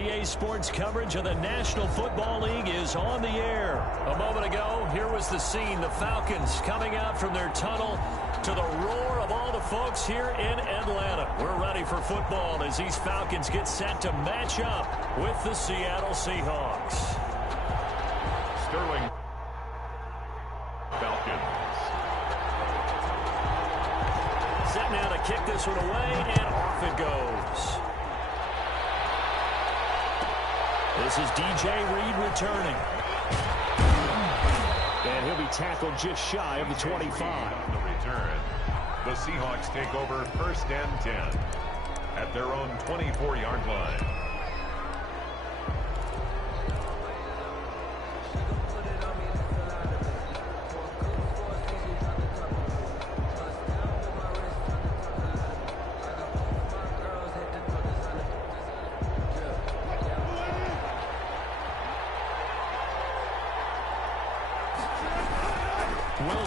need. EA Sports coverage of the National Football League is on the air. A moment ago, here was the scene. The Falcons coming out from their tunnel to the roar of all the folks here in Atlanta. We're ready for football as these Falcons get set to match up with the Seattle Seahawks. Sterling. Falcons. Set now to kick this one away, and off it goes. This is DJ Reed returning. And he'll be tackled just shy of the 25. On the return, the Seahawks take over 1st and 10 at their own 24-yard line.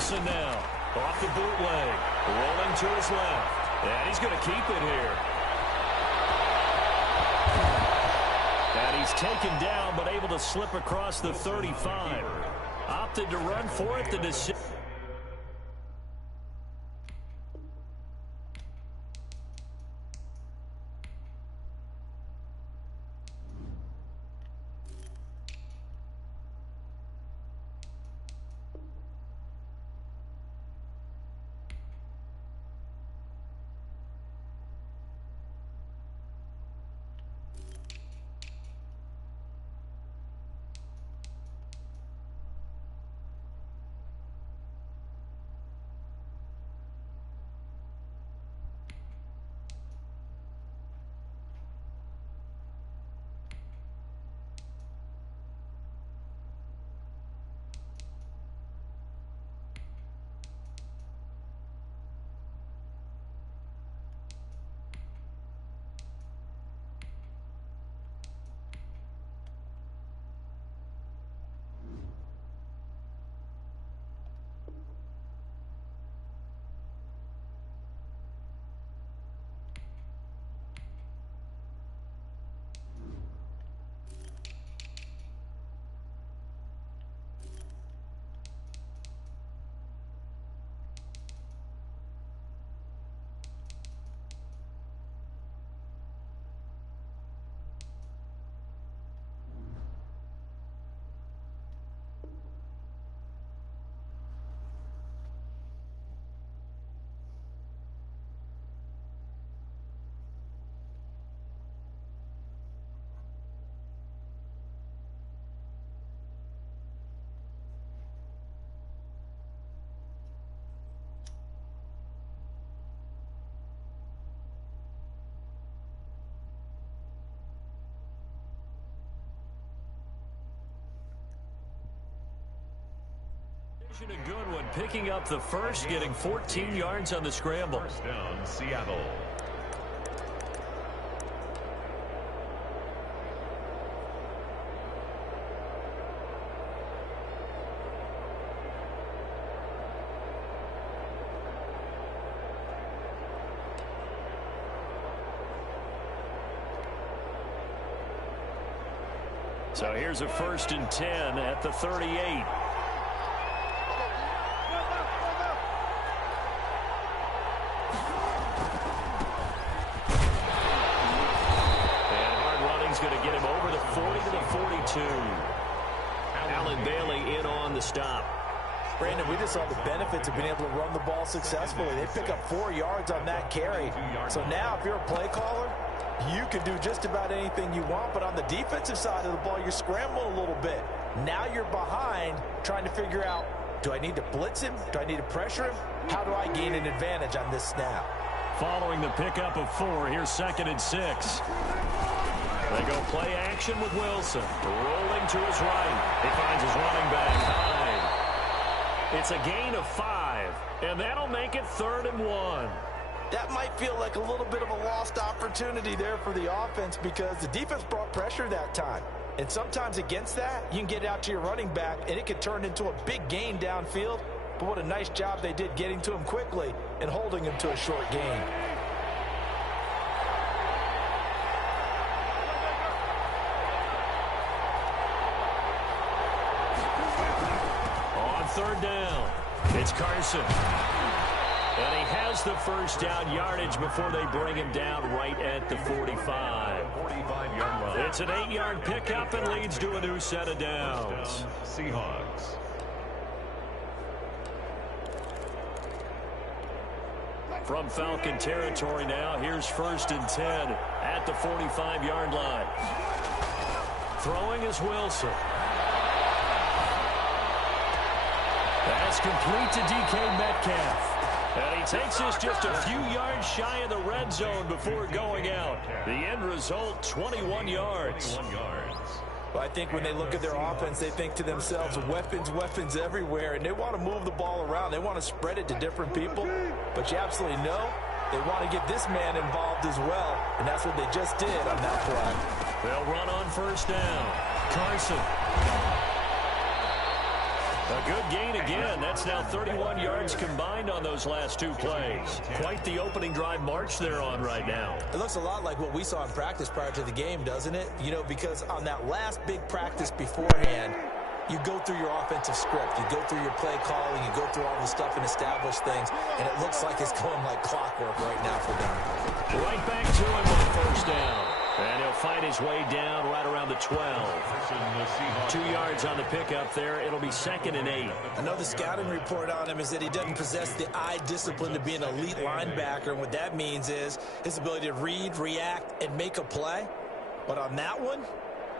Wilson now. Off the bootleg. Rolling to his left. And he's going to keep it here. And he's taken down, but able to slip across the 35. Opted to run for it. The decision. A good one, picking up the first, getting 14 yards on the scramble. First down, Seattle. So here's a 1st and 10 at the 38. Allen Bailey in on the stop. Brandon, we just saw the benefits of being able to run the ball successfully. They pick up 4 yards on that carry. So now if you're a play caller, you can do just about anything you want. But on the defensive side of the ball, you're scrambling a little bit. Now you're behind trying to figure out, do I need to blitz him? Do I need to pressure him? How do I gain an advantage on this snap? Following the pickup of 4, here's 2nd and 6. They go play action with Wilson. Rolling to his right. He finds his running back, Hyde. It's a gain of 5, and that'll make it 3rd and 1. That might feel like a little bit of a lost opportunity there for the offense because the defense brought pressure that time. And sometimes against that, you can get out to your running back, and it could turn into a big gain downfield. But what a nice job they did getting to him quickly and holding him to a short gain. On 3rd down, it's Carson. And he has the first down yardage before they bring him down right at the 45. 45-yard line. It's an 8-yard pickup and leads to a new set of downs. Seahawks. From Falcon territory now, here's 1st and 10 at the 45-yard line. Throwing is Wilson. Pass complete to DK Metcalf. And he takes us just a few yards shy of the red zone before going out. The end result, 21 yards. 21 yards. Well, I think when they look at their offense, they think to themselves, weapons, weapons everywhere, and they want to move the ball around. They want to spread it to different people, but you absolutely know they want to get this man involved as well, and that's what they just did on that play. They'll run on 1st down. Carson. A good gain again. That's now 31 yards combined on those last two plays. Quite the opening drive march they're on right now. It looks a lot like what we saw in practice prior to the game, doesn't it? You know, because on that last big practice beforehand, you go through your offensive script. You go through your play calling. You go through all the stuff and establish things. And it looks like it's going like clockwork right now for them. Right back to him on first down. And he'll find his way down right around the 12. 2 yards on the pickup there. It'll be 2nd and 8. I know the scouting report on him is that he doesn't possess the eye discipline to be an elite linebacker. And what that means is his ability to read, react, and make a play. But on that one,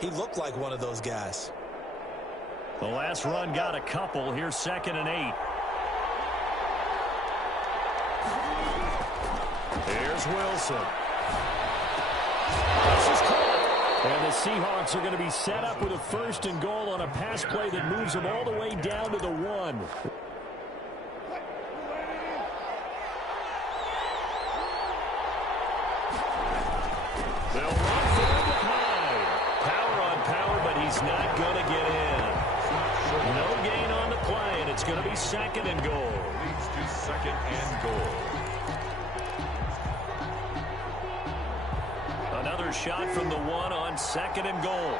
he looked like one of those guys. The last run got a couple. Here's 2nd and 8. Here's Wilson. This is caught. And the Seahawks are going to be set up with a 1st and goal on a pass play that moves them all the way down to the 1. They'll run for it high. Power on power, but he's not going to get in. No gain on the play, and it's going to be 2nd and goal. Leads to 2nd and goal. Another shot from the 1 on 2nd and goal.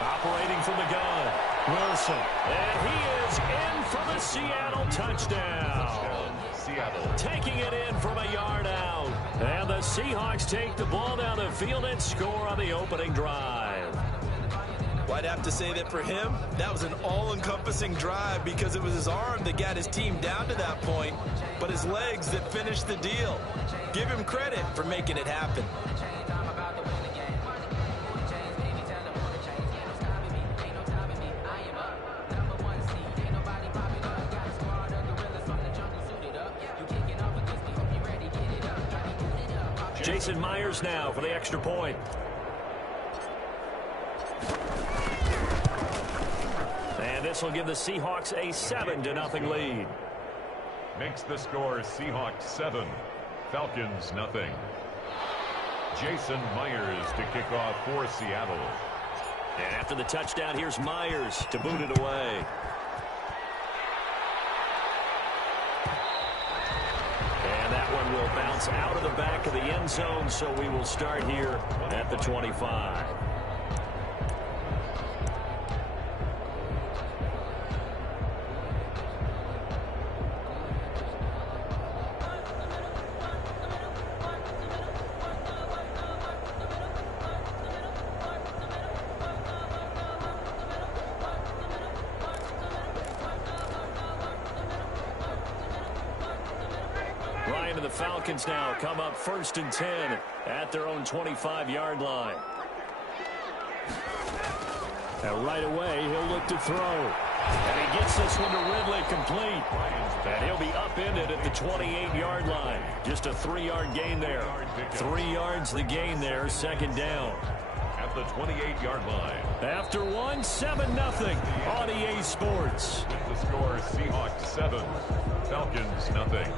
Operating from the gun, Wilson. And he is in for the Seattle touchdown. Seattle taking it in from a yard out. And the Seahawks take the ball down the field and score on the opening drive. Well, I'd have to say that for him, that was an all-encompassing drive because it was his arm that got his team down to that point, but his legs that finished the deal. Give him credit for making it happen. Jason Myers now for the extra point. And this will give the Seahawks a 7-0 lead. Makes the score Seahawks 7, Falcons nothing. Jason Myers to kick off for Seattle. And after the touchdown, here's Myers to boot it away. And that one will bounce out of the back of the end zone, so we will start here at the 25. Ryan and the Falcons now come up 1st and 10 at their own 25-yard line. And right away, he'll look to throw. And he gets this one to Ridley complete. And he'll be upended at the 28-yard line. Just a 3-yard gain there. 3 yards the gain there, 2nd down. At the 28-yard line. After one, 7-0 on EA Sports. The score Seahawks 7, Falcons nothing.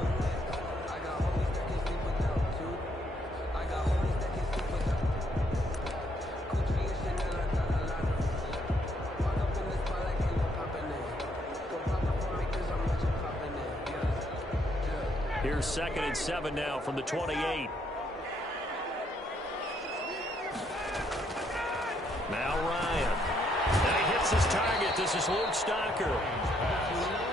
Here's 2nd and 7 now from the 28. Now Ryan. And he hits his target. This is Luke Stocker.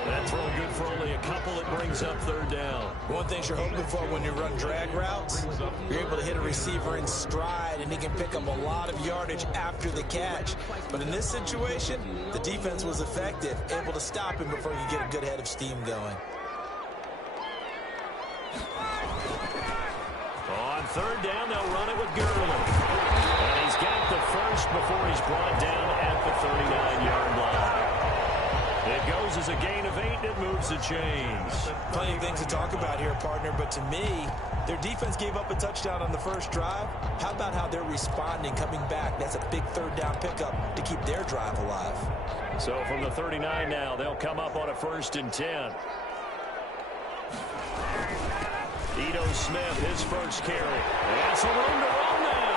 That throw good for only a couple. It brings up 3rd down. One thing you're hoping for when you run drag routes, you're able to hit a receiver in stride, and he can pick up a lot of yardage after the catch. But in this situation, the defense was effective, able to stop him before you get a good head of steam going. On 3rd down, they'll run it with Gurley. And he's got the first before he's brought down at the 39-yard line. It goes as a gain of 8, and it moves the chains. Plenty of things to talk about here, partner, but to me, their defense gave up a touchdown on the first drive. How about how they're responding, coming back? That's a big 3rd down pickup to keep their drive alive. So from the 39 now, they'll come up on a 1st and 10. Ito Smith, his first carry. And some room to run now.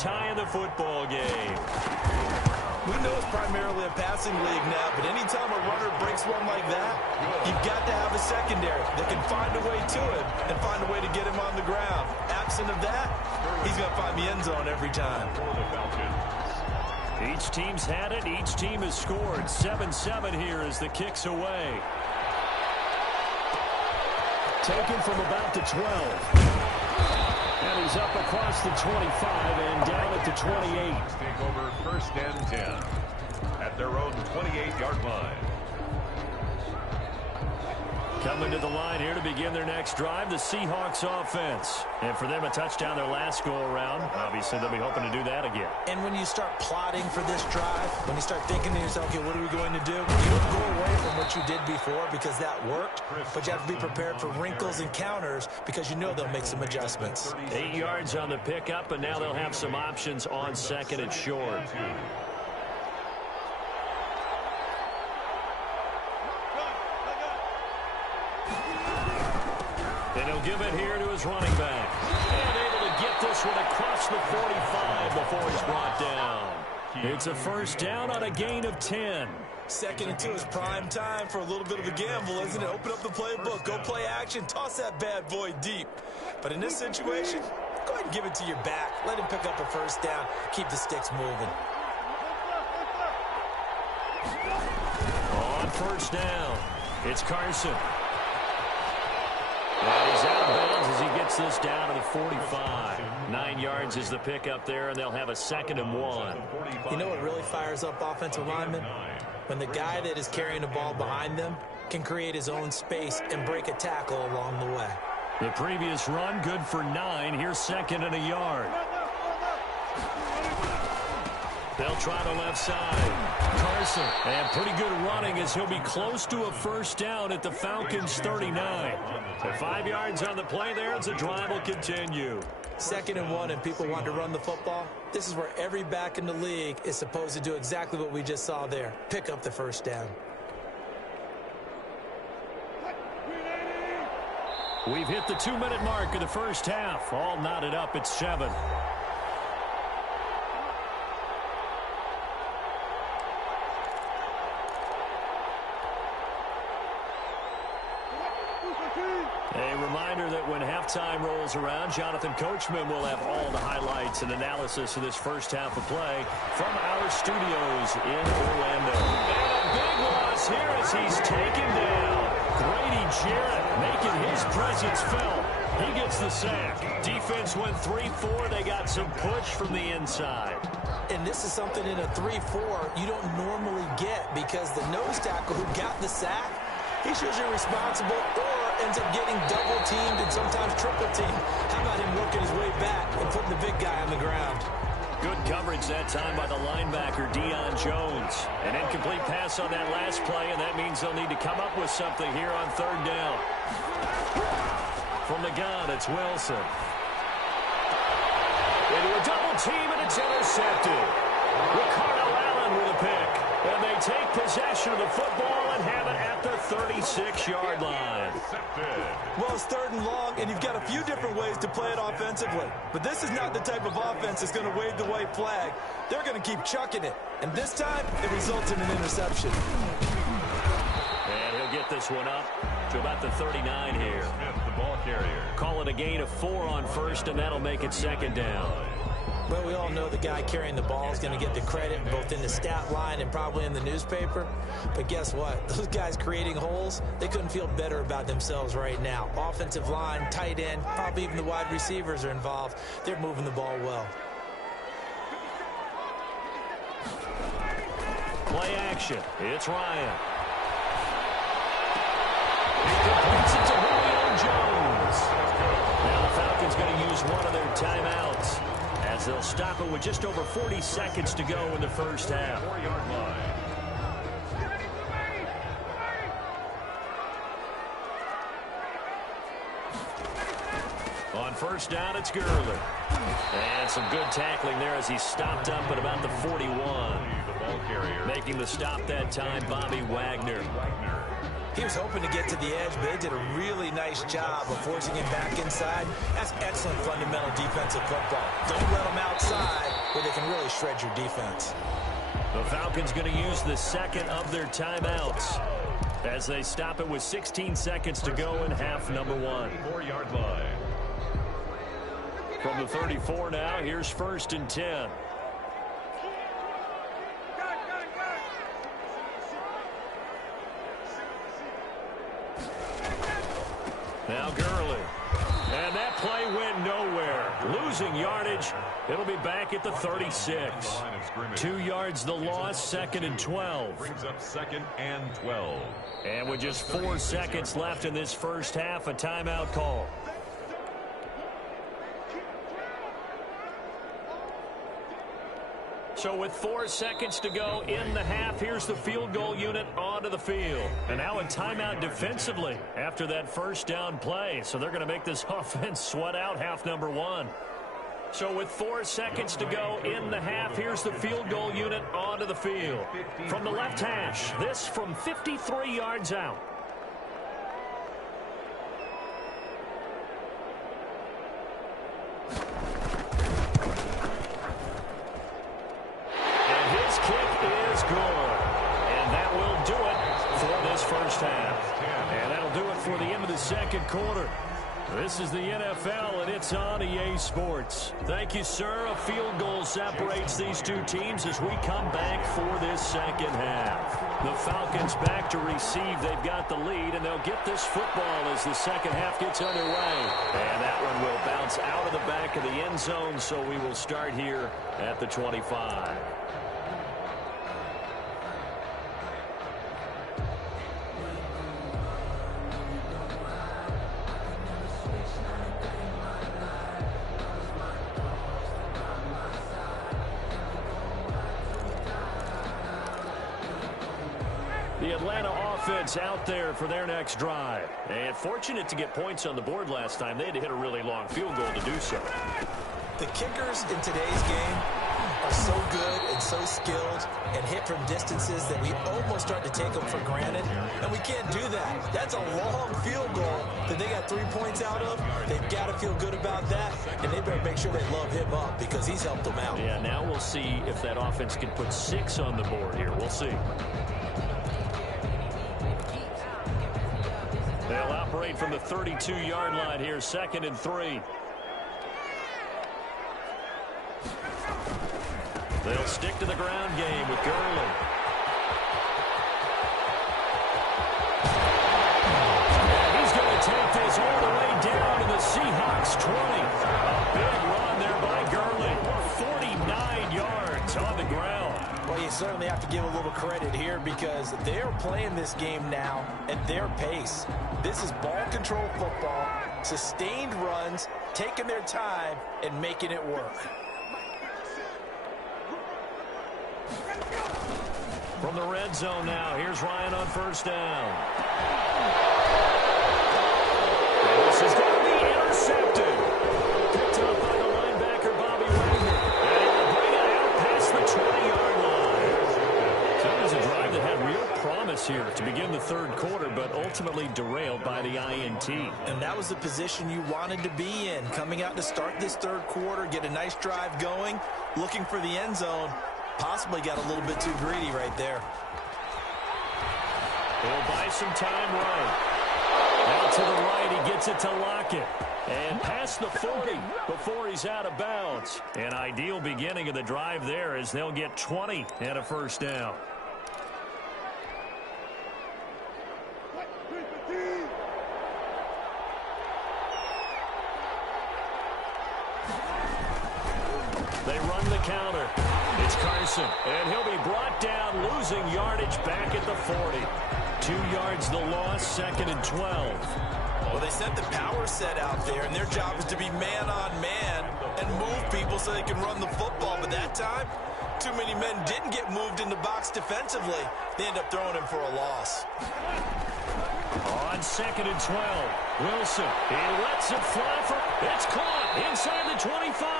tie in the football game. We know it's primarily a passing league now, but anytime a runner breaks one like that, you've got to have a secondary that can find a way to him and find a way to get him on the ground. Absent of that, he's going to find the end zone every time. Each team's had it. Each team has scored. 7-7 here as the kick's away. Taken from about the 12. And he's up across the 25 and down at the 28. Take over first and 10 at their own 28-yard line. Coming to the line here to begin their next drive, the Seahawks offense. And for them, a touchdown their last go-around. Obviously, they'll be hoping to do that again. And when you start plotting for this drive, when you start thinking to yourself, okay, what are we going to do? You don't go away from what you did before because that worked, but you have to be prepared for wrinkles and counters because you know they'll make some adjustments. 8 yards on the pickup, and now they'll have some options on second and short. And he'll give it here to his running back. And able to get this one across the 45 before he's brought down. It's a first down on a gain of 10. Second and 2 is prime time for a little bit of a gamble, isn't it? Open up the playbook, go play action, toss that bad boy deep. But in this situation, go ahead and give it to your back. Let him pick up a first down. Keep the sticks moving. On first down, it's Carson. And he's out of bounds as he gets this down to the 45. 9 yards is the pickup there, and they'll have a 2nd and 1. You know what really fires up offensive linemen? When the guy that is carrying the ball behind them can create his own space and break a tackle along the way. The previous run, good for 9. Here's 2nd and a yard. They'll try the left side. Carson, and pretty good running as he'll be close to a first down at the Falcons' 39. So 5 yards on the play there as the drive will continue. 2nd and 1 and people want to run the football. This is where every back in the league is supposed to do exactly what we just saw there. Pick up the first down. We've hit the 2-minute mark of the first half. All knotted up at 7. A reminder that when halftime rolls around, Jonathan Coachman will have all the highlights and analysis of this first half of play from our studios in Orlando. And a big loss here as he's taken down. Grady Jarrett making his presence felt. He gets the sack. Defense went 3-4. They got some push from the inside. And this is something in a 3-4 you don't normally get because the nose tackle who got the sack, he's usually responsible or ends up getting double-teamed and sometimes triple-teamed. How about him working his way back and putting the big guy on the ground? Good coverage that time by the linebacker, Deion Jones. An incomplete pass on that last play, and that means they'll need to come up with something here on 3rd down. From the gun, it's Wilson. Into a double team, and it's intercepted. Ricardo Allen with a pick. And they take possession of the football and have it at the 36-yard line. Well, it's 3rd and long, and you've got a few different ways to play it offensively. But this is not the type of offense that's going to wave the white flag. They're going to keep chucking it. And this time, it results in an interception. And he'll get this one up to about the 39 here. Smith, the ball carrier. Call it a gain of 4 on first, and that'll make it 2nd down. Well, we all know the guy carrying the ball is going to get the credit both in the stat line and probably in the newspaper. But guess what? Those guys creating holes, they couldn't feel better about themselves right now. Offensive line, tight end, probably even the wide receivers are involved. They're moving the ball well. Play action. It's Ryan. He completes it to Julio Jones. Now the Falcons going to use one of their timeouts as they'll stop it with just over 40 seconds to go in the first half. 4-yard line. On first down, it's Gurley. And some good tackling there as he stopped up at about the 41. The ball carrier. Making the stop that time, Bobby Wagner. He was hoping to get to the edge, but they did a really nice job of forcing him back inside. That's excellent fundamental defensive football. Don't let them outside where they can really shred your defense. The Falcons going to use the second of their timeouts as they stop it with 16 seconds to go in half number 1. 4-yard line. From the 34 now, here's 1st and 10. Now Gurley. And that play went nowhere. Losing yardage. It'll be back at the 36. 2 yards the loss, 2nd and 12. Brings up 2nd and 12. And with just 4 seconds left in this first half, a timeout call. So with 4 seconds to go in the half, here's the field goal unit onto the field. And now a timeout defensively after that first down play. So they're going to make this offense sweat out half number 1. So with 4 seconds to go in the half, here's the field goal unit onto the field. From the left hash, this from 53 yards out. And that'll do it for the end of the second quarter. This is the NFL, and it's on EA Sports. Thank you, sir. A field goal separates these two teams as we come back for this second half. The Falcons back to receive. They've got the lead, and they'll get this football as the second half gets underway. And that one will bounce out of the back of the end zone, so we will start here at the 25. The Atlanta offense out there for their next drive. And fortunate to get points on the board last time. They had to hit a really long field goal to do so. The kickers in today's game are so good and so skilled and hit from distances that we almost start to take them for granted. And we can't do that. That's a long field goal that they got 3 points out of. They've got to feel good about that. And they better make sure they love him up because he's helped them out. Yeah, now we'll see if that offense can put 6 on the board here. We'll see. They'll operate from the 32-yard line here, 2nd and 3. They'll stick to the ground game with Gurley. And he's going to take this all the way down to the Seahawks 20. A big run there by Gurley. 49 yards on the ground. Well, you certainly have to give a little credit here because they're playing this game now at their pace. This is ball control football, sustained runs, taking their time, and making it work. From the red zone now, here's Ryan on first down. And this is going to be intercepted. Picked up by the linebacker, Bobby Wagner. And he will bring it out past the 20-yard line. So that was a drive that had real promise here to begin the third quarter, but ultimately derailed by the INT. And that was the position you wanted to be in, coming out to start this third quarter, get a nice drive going, looking for the end zone. Possibly got a little bit too greedy right there. He'll buy some time right. Now to the right, he gets it to Lockett. And past the 40 before he's out of bounds. An ideal beginning of the drive there as they'll get 20 and a first down. They run the counter. It's Carson, and he'll be brought down, losing yardage back at the 40. 2 yards the loss, 2nd and 12. Well, they sent the power set out there, and their job is to be man-on-man and move people so they can run the football. But that time, too many men didn't get moved in the box defensively. They end up throwing him for a loss. On 2nd and 12, Wilson, he lets it fly for, it's caught inside the 25.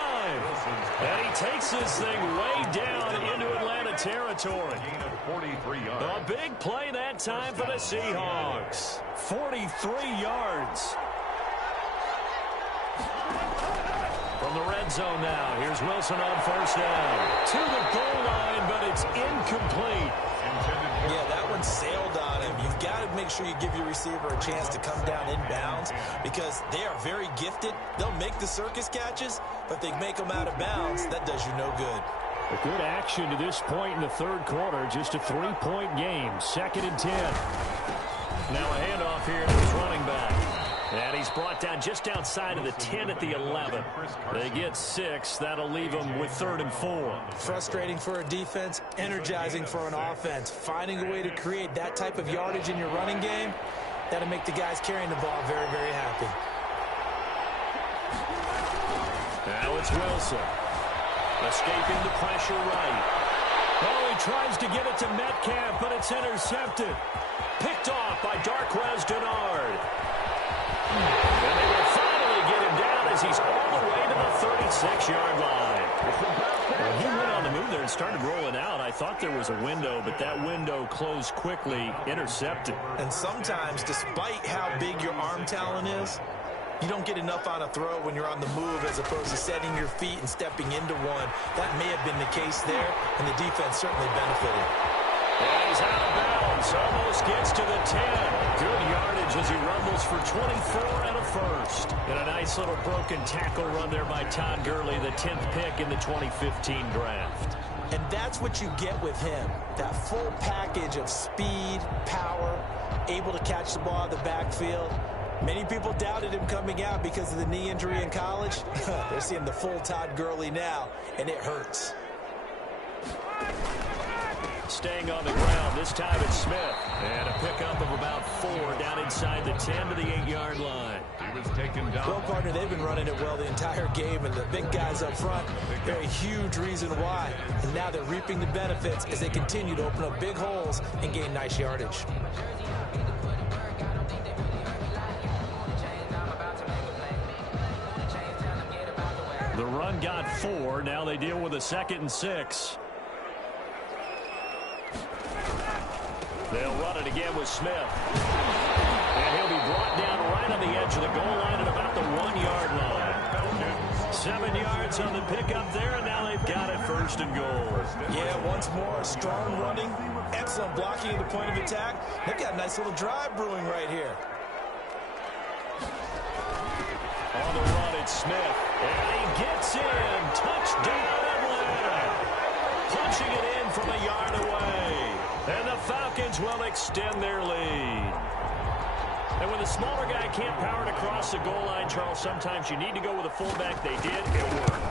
And he takes this thing way down into Atlanta territory. Gain of 43 yards. A big play that time for the Seahawks. 43 yards. From the red zone now, here's Wilson on first down. To the goal line, but it's incomplete. Yeah, that one sailed on him. You've got to make sure you give your receiver a chance to come down inbounds because they are very gifted. They'll make the circus catches, but if they make them out of bounds, that does you no good. A good action to this point in the third quarter. Just a 3-point game. 2nd and 10. Now a handoff here to his running back. And he's brought down just outside of the 10 at the 11. They get 6. That'll leave them with 3rd and 4. Frustrating for a defense, energizing for an offense. Finding a way to create that type of yardage in your running game, that'll make the guys carrying the ball very, very happy. Now it's Wilson. Escaping the pressure right. Oh, he tries to get it to Metcalf, but it's intercepted. Picked off by Darqueze Dennard. And they will finally get him down as he's all the way to the 36-yard line. Well, he went on the move there and started rolling out. I thought there was a window, but that window closed quickly, intercepted. And sometimes, despite how big your arm talent is, you don't get enough on a throw when you're on the move as opposed to setting your feet and stepping into one. That may have been the case there, and the defense certainly benefited. And he's out of bounds. Almost gets to the 10. Good yardage as he rumbles for 24 and a first. And a nice little broken tackle run there by Todd Gurley, the 10th pick in the 2015 draft. And that's what you get with him. That full package of speed, power, able to catch the ball in the backfield. Many people doubted him coming out because of the knee injury in college. They're seeing the full Todd Gurley now, and it hurts. Staying on the ground, this time it's Smith. And a pickup of about 4 down inside the 10 to the 8-yard line. He was taken down. Well, partner, they've been running it well the entire game, and the big guys up front, they're a huge reason why. And now they're reaping the benefits as they continue to open up big holes and gain nice yardage. The run got 4. Now they deal with a 2nd and 6. They'll run it again with Smith. And he'll be brought down right on the edge of the goal line at about the 1-yard line. 7 yards on the pickup there, and now they've got it 1st and goal. Yeah, once more, strong running, excellent blocking at the point of attack. They've got a nice little drive brewing right here. On the run, it's Smith. And he gets in. Touchdown, Atlanta. Punching it in from a yard away. And the Falcons will extend their lead. And when the smaller guy can't power it across the goal line, Charles, sometimes you need to go with a fullback. They did. It worked.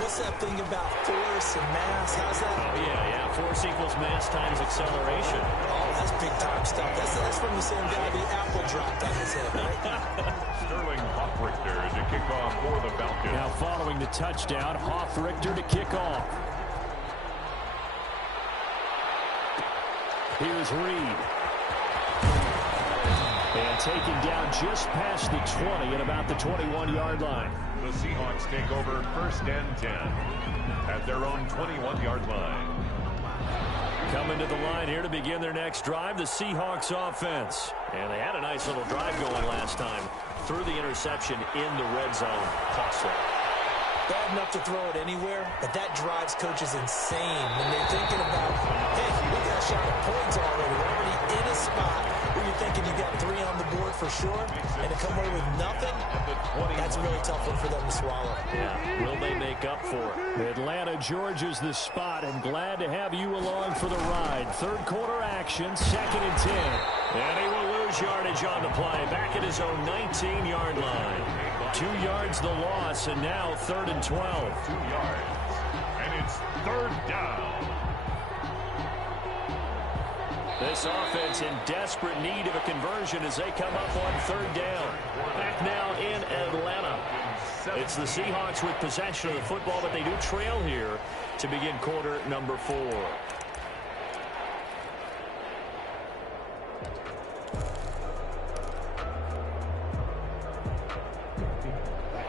What's that thing about force and mass? How's that? Oh, yeah. Force equals mass times acceleration. Oh, that's big-time stuff. That's from the same guy the apple dropped on his head, right? Sterling Hoffrichter to kick off for the Falcons. Now following the touchdown, Hoffrichter to kick off. Here's Reed. And taken down just past the 20 at about the 21-yard line. The Seahawks take over 1st and 10 at their own 21-yard line. Coming to the line here to begin their next drive, the Seahawks offense. And they had a nice little drive going last time through the interception in the red zone. Costly. Bad enough to throw it anywhere, but that drives coaches insane when they're thinking about, hey, we got a shot at points already. We're already in a spot where you're thinking you got 3 on the board for sure, and to come away with nothing, that's a really tough one for them to swallow. Yeah, will they make up for it? Atlanta, Georgia's the spot, and glad to have you along for the ride. Third quarter action, 2nd and 10. And he will lose yardage on the play, back at his own 19-yard line. 2 yards the loss, and now 3rd and 12. 2 yards. And it's 3rd down. This offense in desperate need of a conversion as they come up on 3rd down. Back now in Atlanta. It's the Seahawks with possession of the football, but they do trail here to begin quarter number 4.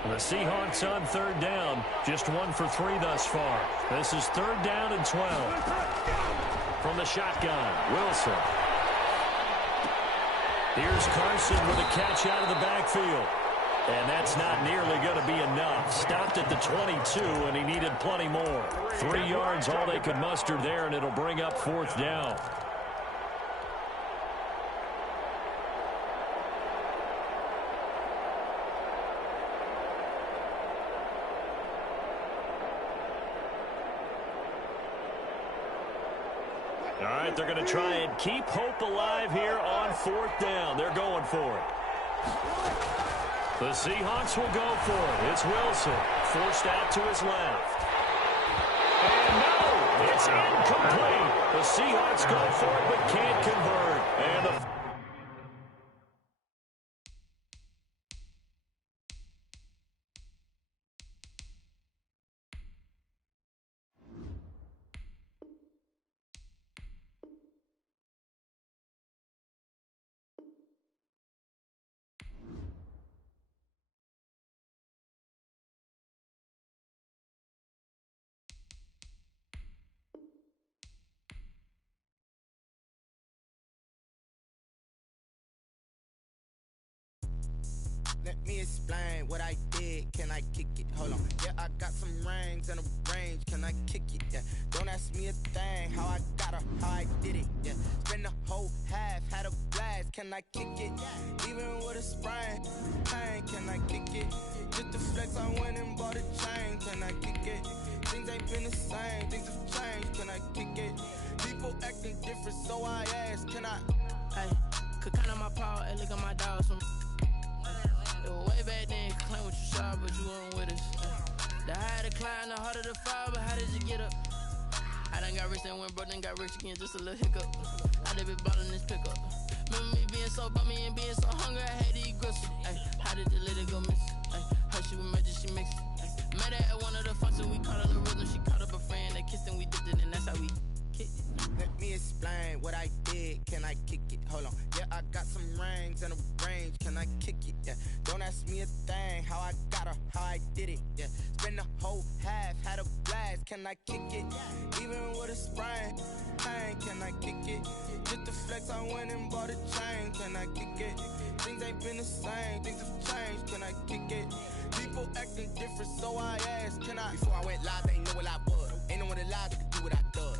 The The Seahawks on third down. Just 1 for 3 thus far. This is third down and 12. From the shotgun, Wilson. Here's Carson with a catch out of the backfield. And that's not nearly going to be enough. Stopped at the 22, and he needed plenty more. 3 yards, all they could muster there, and it'll bring up fourth down. All right, they're going to try and keep hope alive here on fourth down. They're going for it. The Seahawks will go for it. It's Wilson, forced out to his left. And no, it's incomplete. The Seahawks go for it but can't convert. And the Let me explain what I did. Can I kick it? Hold on. Yeah, I got some rings and a range. Can I kick it? Yeah. Don't ask me a thing. How I got her, how I did it. Yeah. Spend the whole half, had a blast. Can I kick it? Even with a sprain. Pain, can I kick it? Just to flex, I went and bought a chain. Can I kick it? Things ain't been the same. Things have changed. Can I kick it? People acting different, so I ask. Can I? Hey, could count on my power and look at my dogs from. Way back then, claim what you saw, but you weren't with us. The higher the climb, the harder the fall, but how did you get up? I done got rich and went broke, then got rich again, just a little hiccup. I done been ballin' this pickup. Remember me being so bummy and being so hungry, I had to eat gristle. How did the lady go miss? Her she was magic, she mixed it. Met her at one of the functions, we caught her the rhythm, she caught up a friend, they kissed and we dipped it, and that's how we kicked it. Let me explain what I did. Can I kick it? Hold on. Yeah, I got some rings and a range. Can I kick it? Yeah. Don't ask me a thing. How I got her, how I did it. Yeah. Spend the whole half, had a blast. Can I kick it? Even with a sprain. Pain, can I kick it? Just to flex, I went and bought a chain. Can I kick it? Things ain't been the same. Things have changed. Can I kick it? People acting different, so I asked. Can I? Before I went live, they ain't know what I was. Ain't no one alive that could do what I does.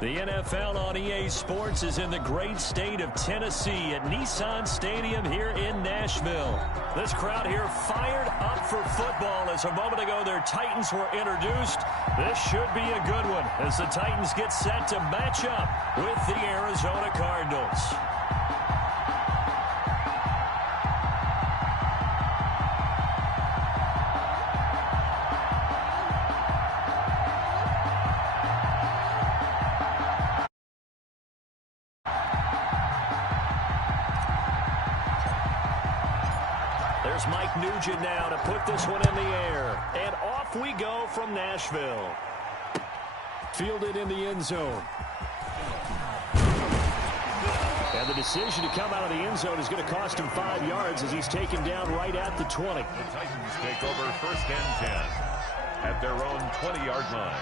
The NFL on EA Sports is in the great state of Tennessee at Nissan Stadium here in Nashville. This crowd here fired up for football as a moment ago their Titans were introduced. This should be a good one as the Titans get set to match up with the Arizona Cardinals. There's Mike Nugent now to put this one in the air. And off we go from Nashville. Fielded in the end zone. And the decision to come out of the end zone is going to cost him 5 yards as he's taken down right at the 20. The Titans take over first and 10 at their own 20-yard line.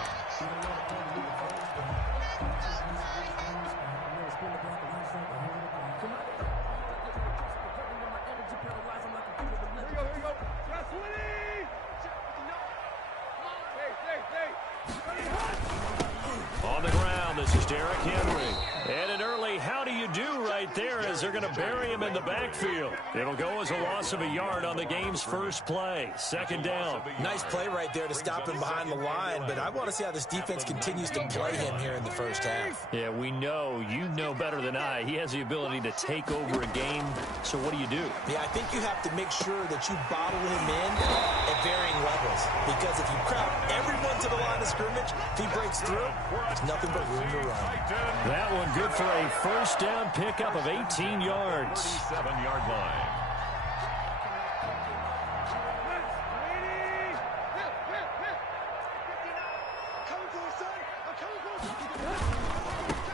On the ground, this is Derrick Henry. And an early how do you do right there as they're going to bury him in the backfield. It'll go as a loss of a yard on the game's first play. Second down. Nice play right there to stop him behind the line, but I want to see how this defense continues to play him here in the first half. Yeah, we know, you know better than I, he has the ability to take over a game. So what do you do? Yeah, I think you have to make sure that you bottle him in at varying levels, because if you crowd everyone to the line of scrimmage, if he breaks through, there's nothing but room to run. That one good for a first down pickup of 18 yards. 47-yard line.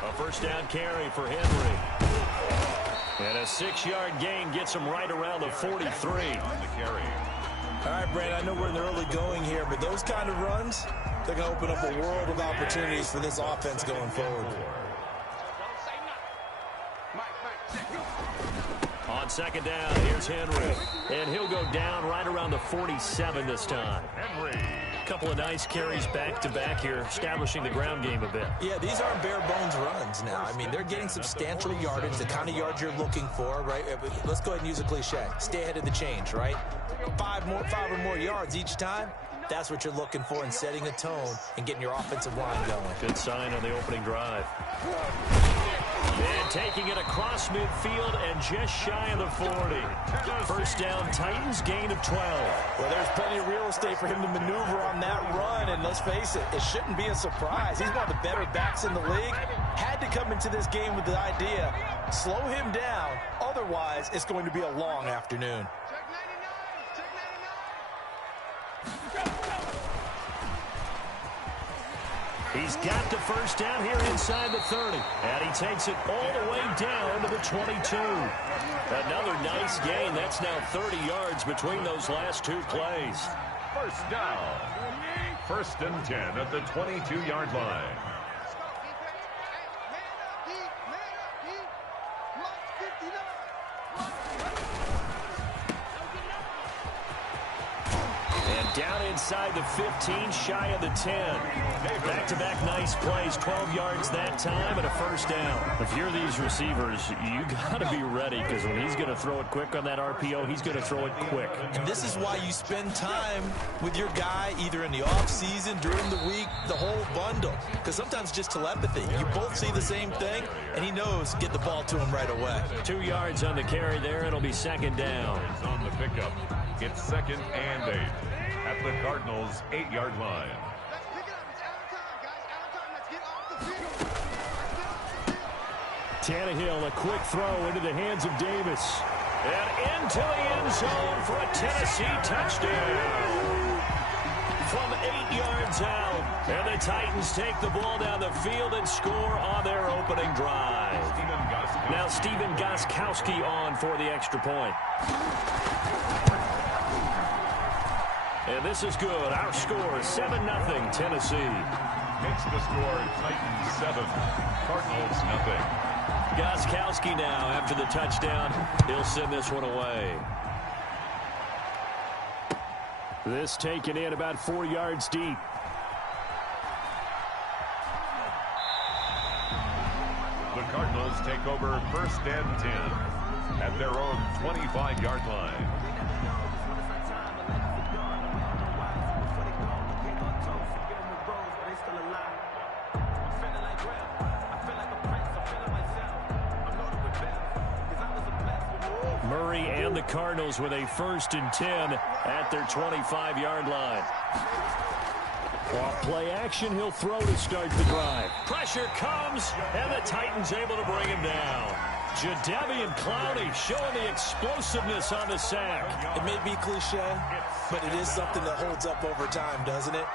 A first down carry for Henry. And a 6-yard gain gets him right around the 43. On the carry. All right, Brandon, I know we're in the early going here, but those kind of runs, they're going to open up a world of opportunities for this offense going forward. On second down, here's Henry. And he'll go down right around the 47 this time. Henry. A couple of nice carries back-to-back here, establishing the ground game a bit. Yeah, these aren't bare-bones runs now. I mean, they're getting substantial yardage, the kind of yards you're looking for, right? Let's go ahead and use a cliche. Stay ahead of the change, right? 5 or more yards each time. That's what you're looking for in setting a tone and getting your offensive line going. Good sign on the opening drive. And taking it across midfield and just shy of the 40. First down, Titans, gain of 12. Well, there's plenty of real estate for him to maneuver on that run, and let's face it, it shouldn't be a surprise. He's one of the better backs in the league. Had to come into this game with the idea, slow him down, otherwise it's going to be a long afternoon. He's got the first down here inside the 30. And he takes it all the way down to the 22. Another nice gain. That's now 30 yards between those last two plays. First down. First and 10 at the 22-yard line. Down inside the 15, shy of the 10. Back-to-back nice plays, 12 yards that time and a first down. If you're these receivers, you got to be ready because when he's going to throw it quick on that RPO, he's going to throw it quick. And this is why you spend time with your guy either in the offseason, during the week, the whole bundle. Because sometimes just telepathy. You both see the same thing, and he knows get the ball to him right away. 2 yards on the carry there. It'll be second down. On the pickup, it's second and 8. At the Cardinals' 8-yard line. Tannehill, a quick throw into the hands of Davis. And into the end zone for a Tennessee touchdown. From 8 yards out. And the Titans take the ball down the field and score on their opening drive. Now Steven Gostkowski on for the extra point. And this is good. Our score is 7-0 Tennessee. Makes the score Titans 7, Cardinals nothing. Gostkowski now after the touchdown. He'll send this one away. This taken in about 4 yards deep. The Cardinals take over first and 10 at their own 25-yard line. Murray and the Cardinals with a first and 10 at their 25-yard line. Off play action, he'll throw to start the drive. Pressure comes, and the Titans able to bring him down. Jadeveon Clowney showing the explosiveness on the sack. It may be cliche, but it is something that holds up over time, doesn't it?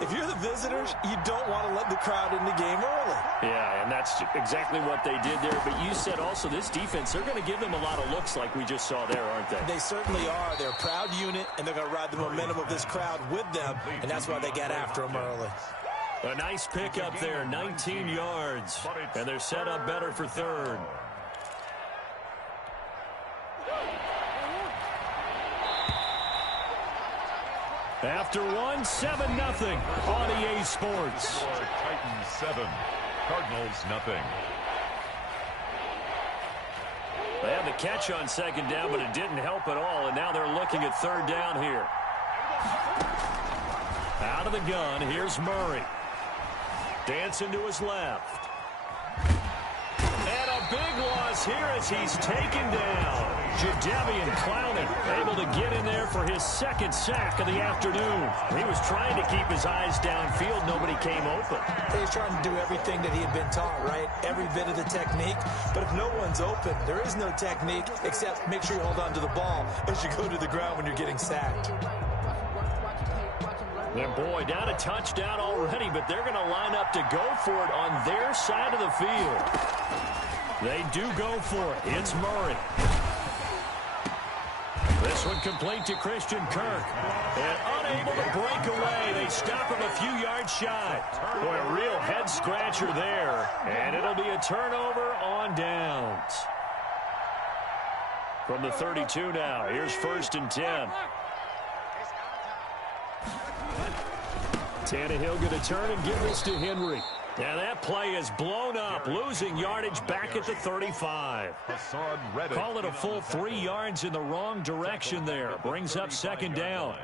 If you're the visitors, you don't want to let the crowd in the game early. Yeah, and that's exactly what they did there. But you said also this defense, they're going to give them a lot of looks like we just saw there, aren't they? They certainly are. They're a proud unit, and they're going to ride the momentum of this crowd with them, and that's why they got after them early. A nice pickup there, 19 yards, and they're set up better for third. After one, 7-0 on EA Sports. Titans 7, Cardinals nothing. They had the catch on second down, but it didn't help at all, and now they're looking at third down here. Out of the gun, here's Murray. Dancing to his left. And a big loss here as he's taken down. Jadeveon Clowney able to get in there for his second sack of the afternoon. He was trying to keep his eyes downfield. Nobody came open. He was trying to do everything that he had been taught, right? Every bit of the technique. But if no one's open, there is no technique except make sure you hold on to the ball as you go to the ground when you're getting sacked. And boy, down a touchdown already, but they're going to line up to go for it on their side of the field. They do go for it. It's Murray. This one complete to Christian Kirk. And unable to break away. They stop him a few yards shy. Boy, a real head-scratcher there. And it'll be a turnover on downs. From the 32 now, here's 1st and 10. Tannehill going to turn and give this to Henry. Now that play is blown up, losing yardage back at the 35. Call it a full 3 yards in the wrong direction there. Brings up 2nd down.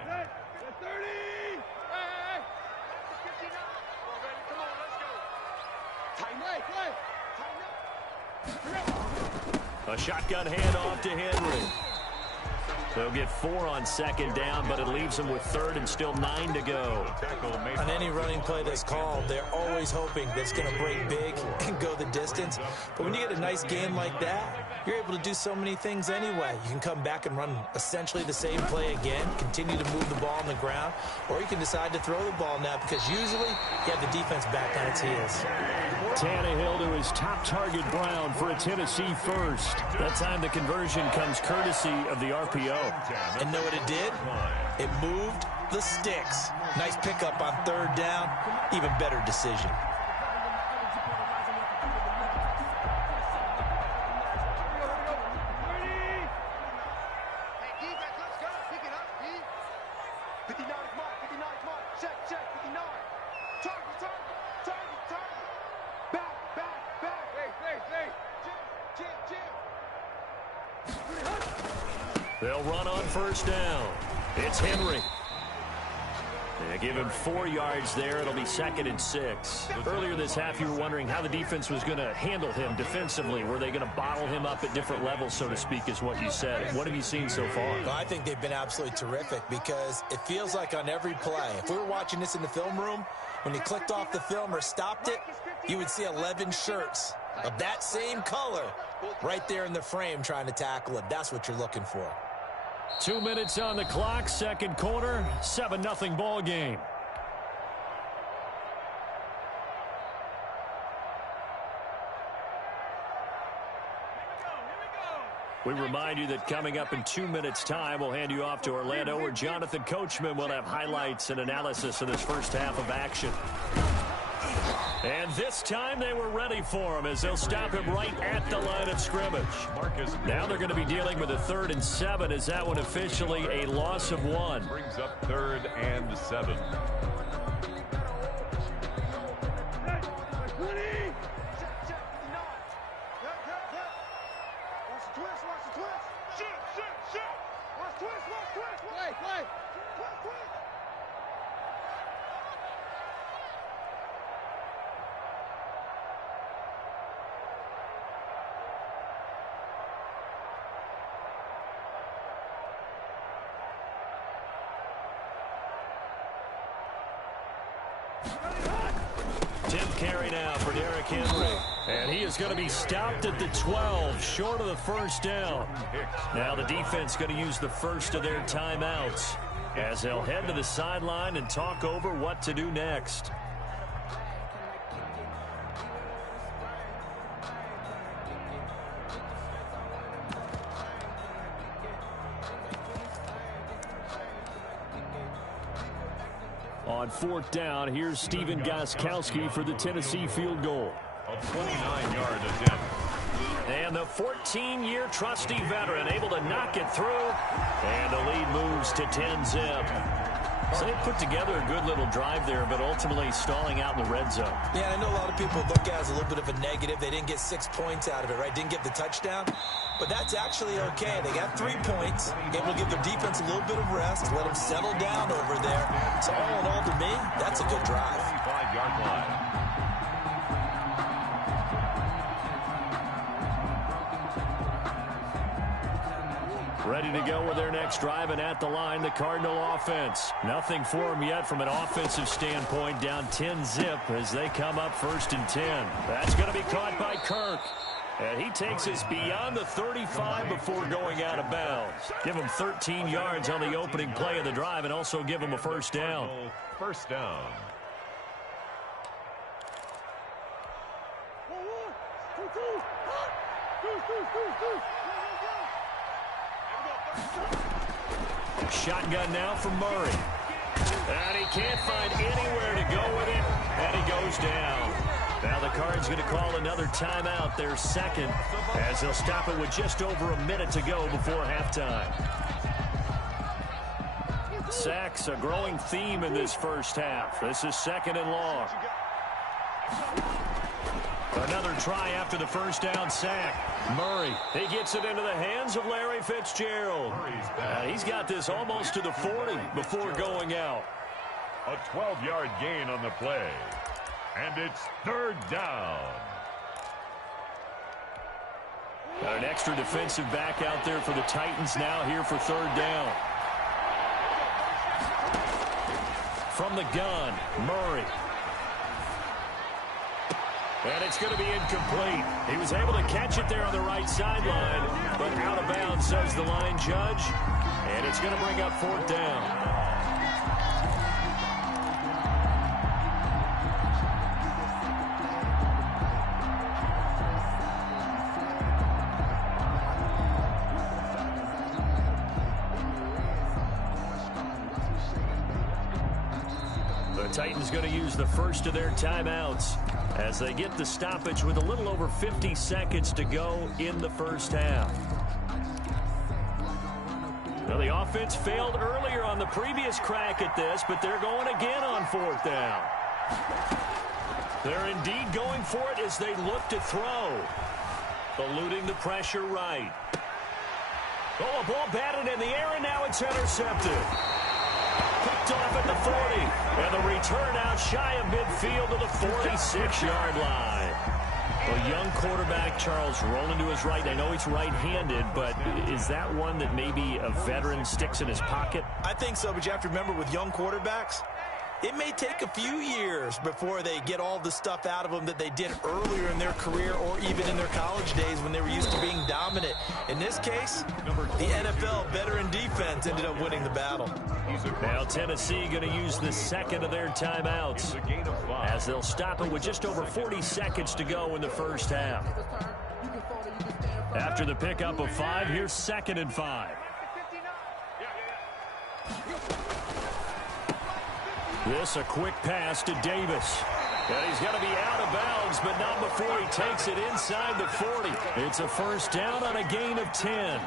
A shotgun handoff to Henry. They'll get 4 on 2nd down, but it leaves them with 3rd and still 9 to go. On any running play that's called, they're always hoping that it's going to break big and go the distance. But when you get a nice game like that, you're able to do so many things anyway. You can come back and run essentially the same play again, continue to move the ball on the ground, or you can decide to throw the ball now because usually you have the defense back on its heels. Tannehill to his top target, Brown, for a Tennessee first. That time the conversion comes courtesy of the RPO. And know what it did? It moved the sticks. Nice pickup on 3rd down. Even better decision. They'll run on 1st down. It's Henry. They give him 4 yards there. It'll be 2nd and 6. Earlier this half, you were wondering how the defense was going to handle him defensively. Were they going to bottle him up at different levels, so to speak, is what you said. What have you seen so far? Well, I think they've been absolutely terrific because it feels like on every play, if we were watching this in the film room, when you clicked off the film or stopped it, you would see 11 shirts of that same color right there in the frame trying to tackle it. That's what you're looking for. 2 minutes on the clock, 2nd quarter, 7-0 ball game. We remind you that coming up in 2 minutes' time, we'll hand you off to Orlando, where Jonathan Coachman will have highlights and analysis of this first half of action. And this time they were ready for him as they'll stop him right at the line of scrimmage. Now they're going to be dealing with a 3rd and 7 as that one officially a loss of 1. Brings up 3rd and 7. Carry now for Derrick Henry. And he is going to be stopped at the 12, short of the 1st down. Now the defense going to use the first of their timeouts as they'll head to the sideline and talk over what to do next. On 4th down, here's Steven Gostkowski for the Tennessee field goal. A 29-yard attempt. And the 14-year trusty veteran able to knock it through. And the lead moves to 10-zip. So they put together a good little drive there, but ultimately stalling out in the red zone. Yeah, I know a lot of people look at it as a little bit of a negative. They didn't get 6 points out of it, right? Didn't get the touchdown. But that's actually okay. They got 3 points. Able to give their defense a little bit of rest, let them settle down over there. So all in all, to me, that's a good drive. 25-yard line. Ready to go with their next drive, and at the line, the Cardinal offense. Nothing for them yet from an offensive standpoint, down 10-zip as they come up 1st and 10. That's going to be caught by Kirk. And he takes us beyond the 35 before going out of bounds. Give him 13 yards on the opening play of the drive and also give him a 1st down. 1st down. Shotgun now from Murray. And he can't find anywhere to go with it, and he goes down. Now the Cards going to call another timeout, their second, as they'll stop it with just over a minute to go before halftime. Sacks, a growing theme in this first half. This is second and long. Another try after the first down sack. Murray, he gets it into the hands of Larry Fitzgerald. He's got this almost to the 40 before going out. A 12-yard gain on the play. And it's third down. Got an extra defensive back out there for the Titans now here for third down. From the gun, Murray. And it's going to be incomplete. He was able to catch it there on the right sideline, but out of bounds, says the line judge. And it's going to bring up fourth down. The Titans going to use the first of their timeouts as they get the stoppage with a little over 50 seconds to go in the first half. Now the offense failed earlier on the previous crack at this, but they're going again on fourth down. They're indeed going for it as they look to throw. Eluding the pressure right. Oh, a ball batted in the air, and now it's intercepted. Picked off at the 40, and the return out shy of midfield to the 46-yard line. A young quarterback, Charles, rolling to his right. I know he's right-handed, but is that one that maybe a veteran sticks in his pocket? I think so, but you have to remember with young quarterbacks, it may take a few years before they get all the stuff out of them that they did earlier in their career or even in their college days when they were used to being dominant. In this case, the NFL veteran defense ended up winning the battle. Now Tennessee going to use the second of their timeouts as they'll stop it with just over 40 seconds to go in the first half. After the pickup of 5, here's second and 5. This a quick pass to Davis. And he's going to be out of bounds, but not before he takes it inside the 40. It's a first down on a gain of 10.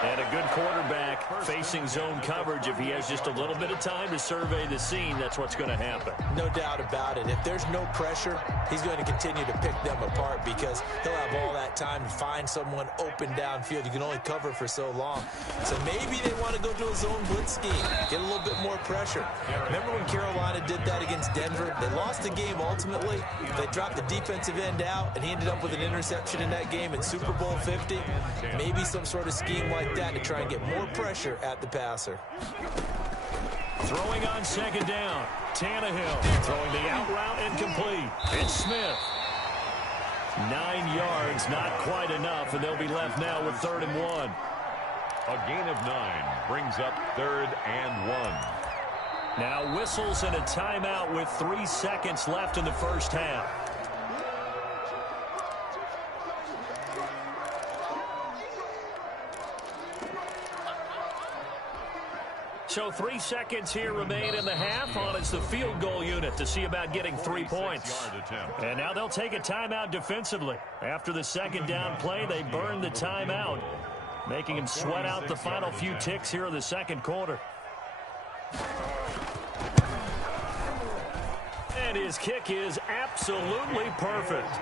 And a good quarterback facing zone coverage. If he has just a little bit of time to survey the scene, that's what's going to happen. No doubt about it. If there's no pressure, he's going to continue to pick them apart because he'll have all that time to find someone open downfield. You can only cover for so long. So maybe they want to go to a zone blitz scheme, get a little bit more pressure. Remember when Carolina did that against Denver? They lost the game ultimately. They dropped the defensive end out, and he ended up with an interception in that game in Super Bowl 50. Maybe some sort of scheme like that to try and get more pressure at the passer. Throwing on second down, Tannehill throwing the out route incomplete. It's Smith. 9 yards, not quite enough, and they'll be left now with 3rd and 1. A gain of 9 brings up 3rd and 1. Now whistles and a timeout with 3 seconds left in the first half. So 3 seconds here remain in the half on it's the field goal unit to see about getting 3 points. And now they'll take a timeout defensively. After the second down play, they burn the timeout, making them sweat out the final few ticks here in the second quarter. And his kick is absolutely perfect.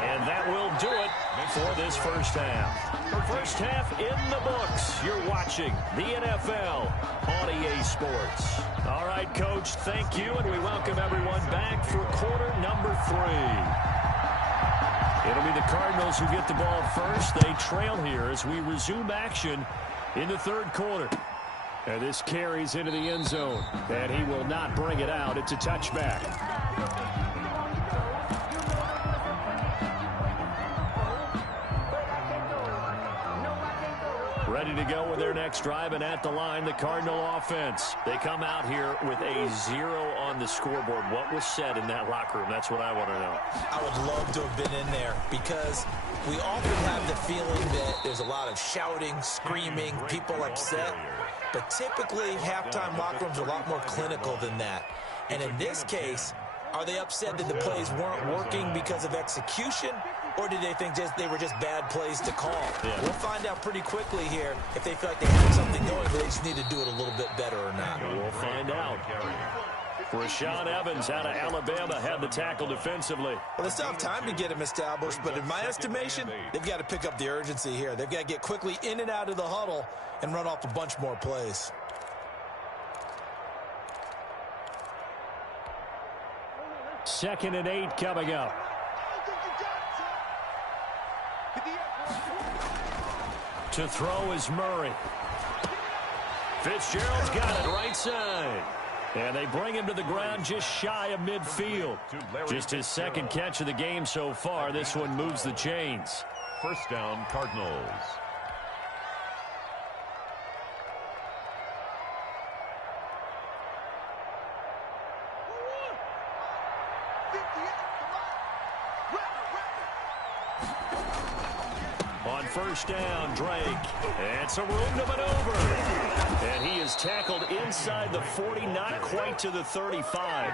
And that will do it for this first half. First half in the books. You're watching the NFL on EA Sports. All right, Coach, thank you, and we welcome everyone back for quarter number 3. It'll be the Cardinals who get the ball first. They trail here as we resume action in the third quarter. And this carries into the end zone, and he will not bring it out. It's a touchback. ready to go with their next drive, and at the line, the Cardinal offense. They come out here with a 0 on the scoreboard. What was said in that locker room? That's what I want to know. I would love to have been in there because we often have the feeling that there's a lot of shouting, screaming, people upset. But typically, halftime locker rooms are a lot more clinical than that. And in this case, are they upset that the plays weren't working because of execution? Or did they think they were just bad plays to call? Yeah. We'll find out pretty quickly here if they feel like they have something going, but they just need to do it a little bit better or not. We'll find out. Rashaan Evans out of Alabama had the tackle defensively. Well, they still have time to get him established, but in my estimation, they've got to pick up the urgency here. They've got to get quickly in and out of the huddle and run off a bunch more plays. Second and 8 coming up. To throw is Murray. Fitzgerald's got it right side. And they bring him to the ground just shy of midfield. Just his second catch of the game so far. This one moves the chains. First down, Cardinals. On first down, Drake. And some room to maneuver. And he is tackled inside the 40, not quite to the 35.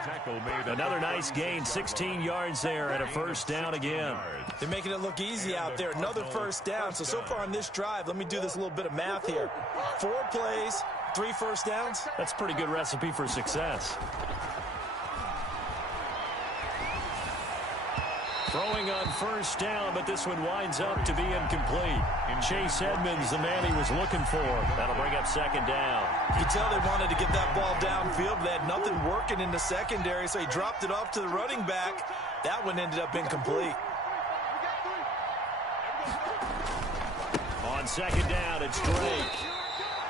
Another nice gain, 16 yards there and a first down again. They're making it look easy out there. Another first down. So far on this drive, let me do this little bit of math here. 4 plays, 3 first downs. That's a pretty good recipe for success. Throwing on first down, but this one winds up to be incomplete. Chase Edmonds, the man he was looking for. That'll bring up second down. You can tell they wanted to get that ball downfield, but they had nothing working in the secondary, so he dropped it off to the running back. That one ended up incomplete. On second down, it's Drake.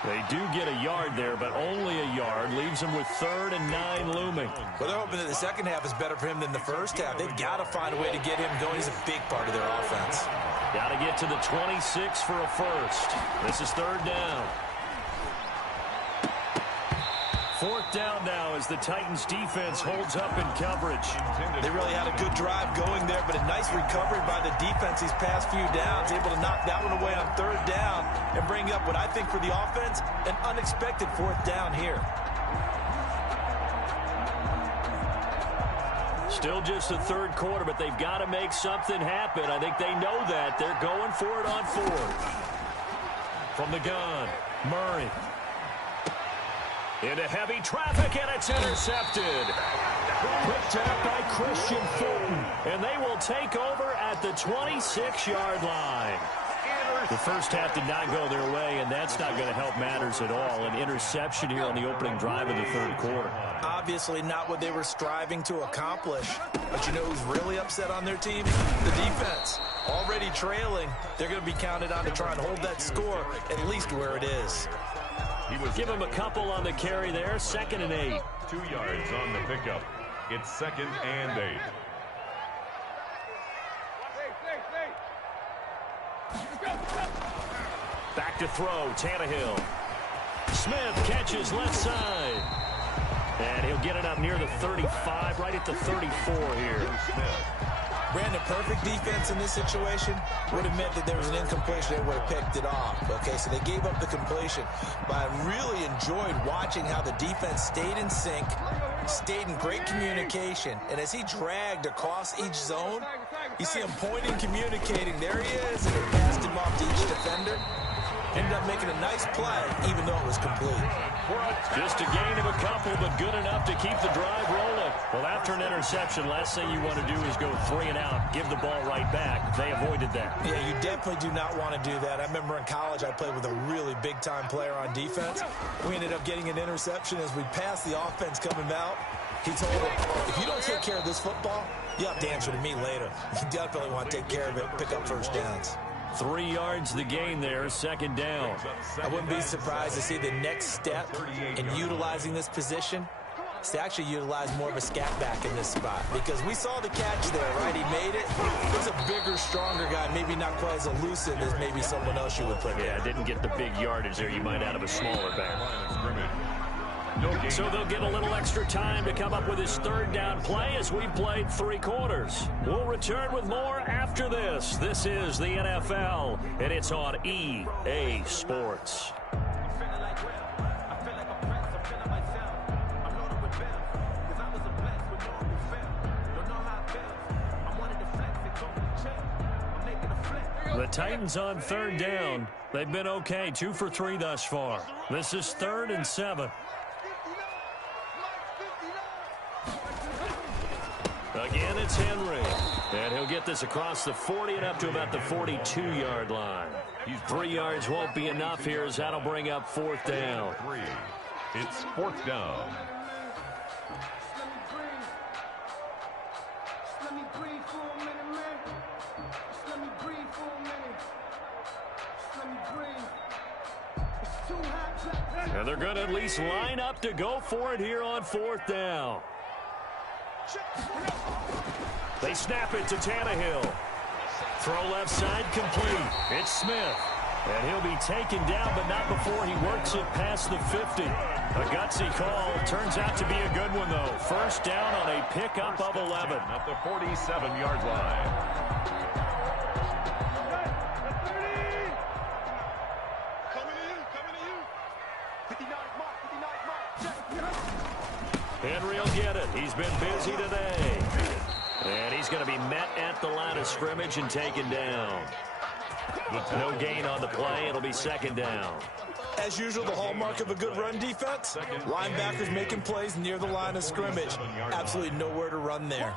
They do get a yard there, but only a yard. Leaves them with 3rd and 9 looming. Well, they're hoping that the second half is better for him than the first half. They've got to find a way to get him going. He's a big part of their offense. Got to get to the 26 for a first. This is 3rd down. 4th down now as the Titans defense holds up in coverage. They really had a good drive going there, but a nice recovery by the defense these past few downs, able to knock that one away on 3rd down and bring up what I think for the offense, an unexpected 4th down here. Still just the 3rd quarter, but they've got to make something happen. I think they know that. They're going for it on 4th. From the gun, Murray. Into heavy traffic, and it's intercepted. Picked up by Christian Fulton, and they will take over at the 26-yard line. The first half did not go their way, and that's not going to help matters at all. An interception here on the opening drive of the 3rd quarter. Obviously not what they were striving to accomplish. But you know who's really upset on their team? The defense. Already trailing, they're going to be counted on to try and hold that score at least where it is. Give him a couple on the carry there. 2nd and 8. 2 yards on the pickup. It's 2nd and 8. Back to throw, Tannehill. Smith catches left side. And he'll get it up near the 35, right at the 34 here. Brandon, perfect defense in this situation would have meant that there was an incompletion. They would have picked it off. Okay, so they gave up the completion. But I really enjoyed watching how the defense stayed in sync, stayed in great communication. And as he dragged across each zone, you see him pointing, communicating. There he is, and they passed him off to each defender. Ended up making a nice play, even though it was complete. Just a gain of a couple, but good enough to keep the drive rolling. Well, after an interception, last thing you want to do is go 3 and out, give the ball right back. They avoided that. Yeah, you definitely do not want to do that. I remember in college I played with a really big-time player on defense. We ended up getting an interception as we passed the offense coming out. He told him, if you don't take care of this football, you have to answer to me later. You definitely want to take care of it, pick up first downs. 3 yards the gain there, 2nd down. I wouldn't be surprised to see the next step in utilizing this position backs to actually utilize more of a scat back in this spot because we saw the catch there, right? He made it. He was a bigger, stronger guy, maybe not quite as elusive as maybe someone else you would put there. Yeah, didn't get the big yardage there you might out of a smaller back. So they'll get a little extra time to come up with his third down play as we played 3 quarters. We'll return with more after this. This is the NFL, and it's on EA Sports. The Titans on third down. They've been okay, 2 for 3 thus far. This is 3rd and 7. Again, it's Henry. And he'll get this across the 40 and up to about the 42-yard line. 3 yards won't be enough here as that'll bring up 4th down. It's 4th down. And they're going to at least line up to go for it here on 4th down. They snap it to Tannehill. Throw left side complete. It's Smith. And he'll be taken down, but not before he works it past the 50. A gutsy call. Turns out to be a good one, though. 1st down on a pickup of 11. At the 47-yard line. Henry will get it. He's been busy today. And he's going to be met at the line of scrimmage and taken down. No gain on the play. It'll be 2nd down. As usual, the hallmark of a good run defense, linebackers making plays near the line of scrimmage. Absolutely nowhere to run there.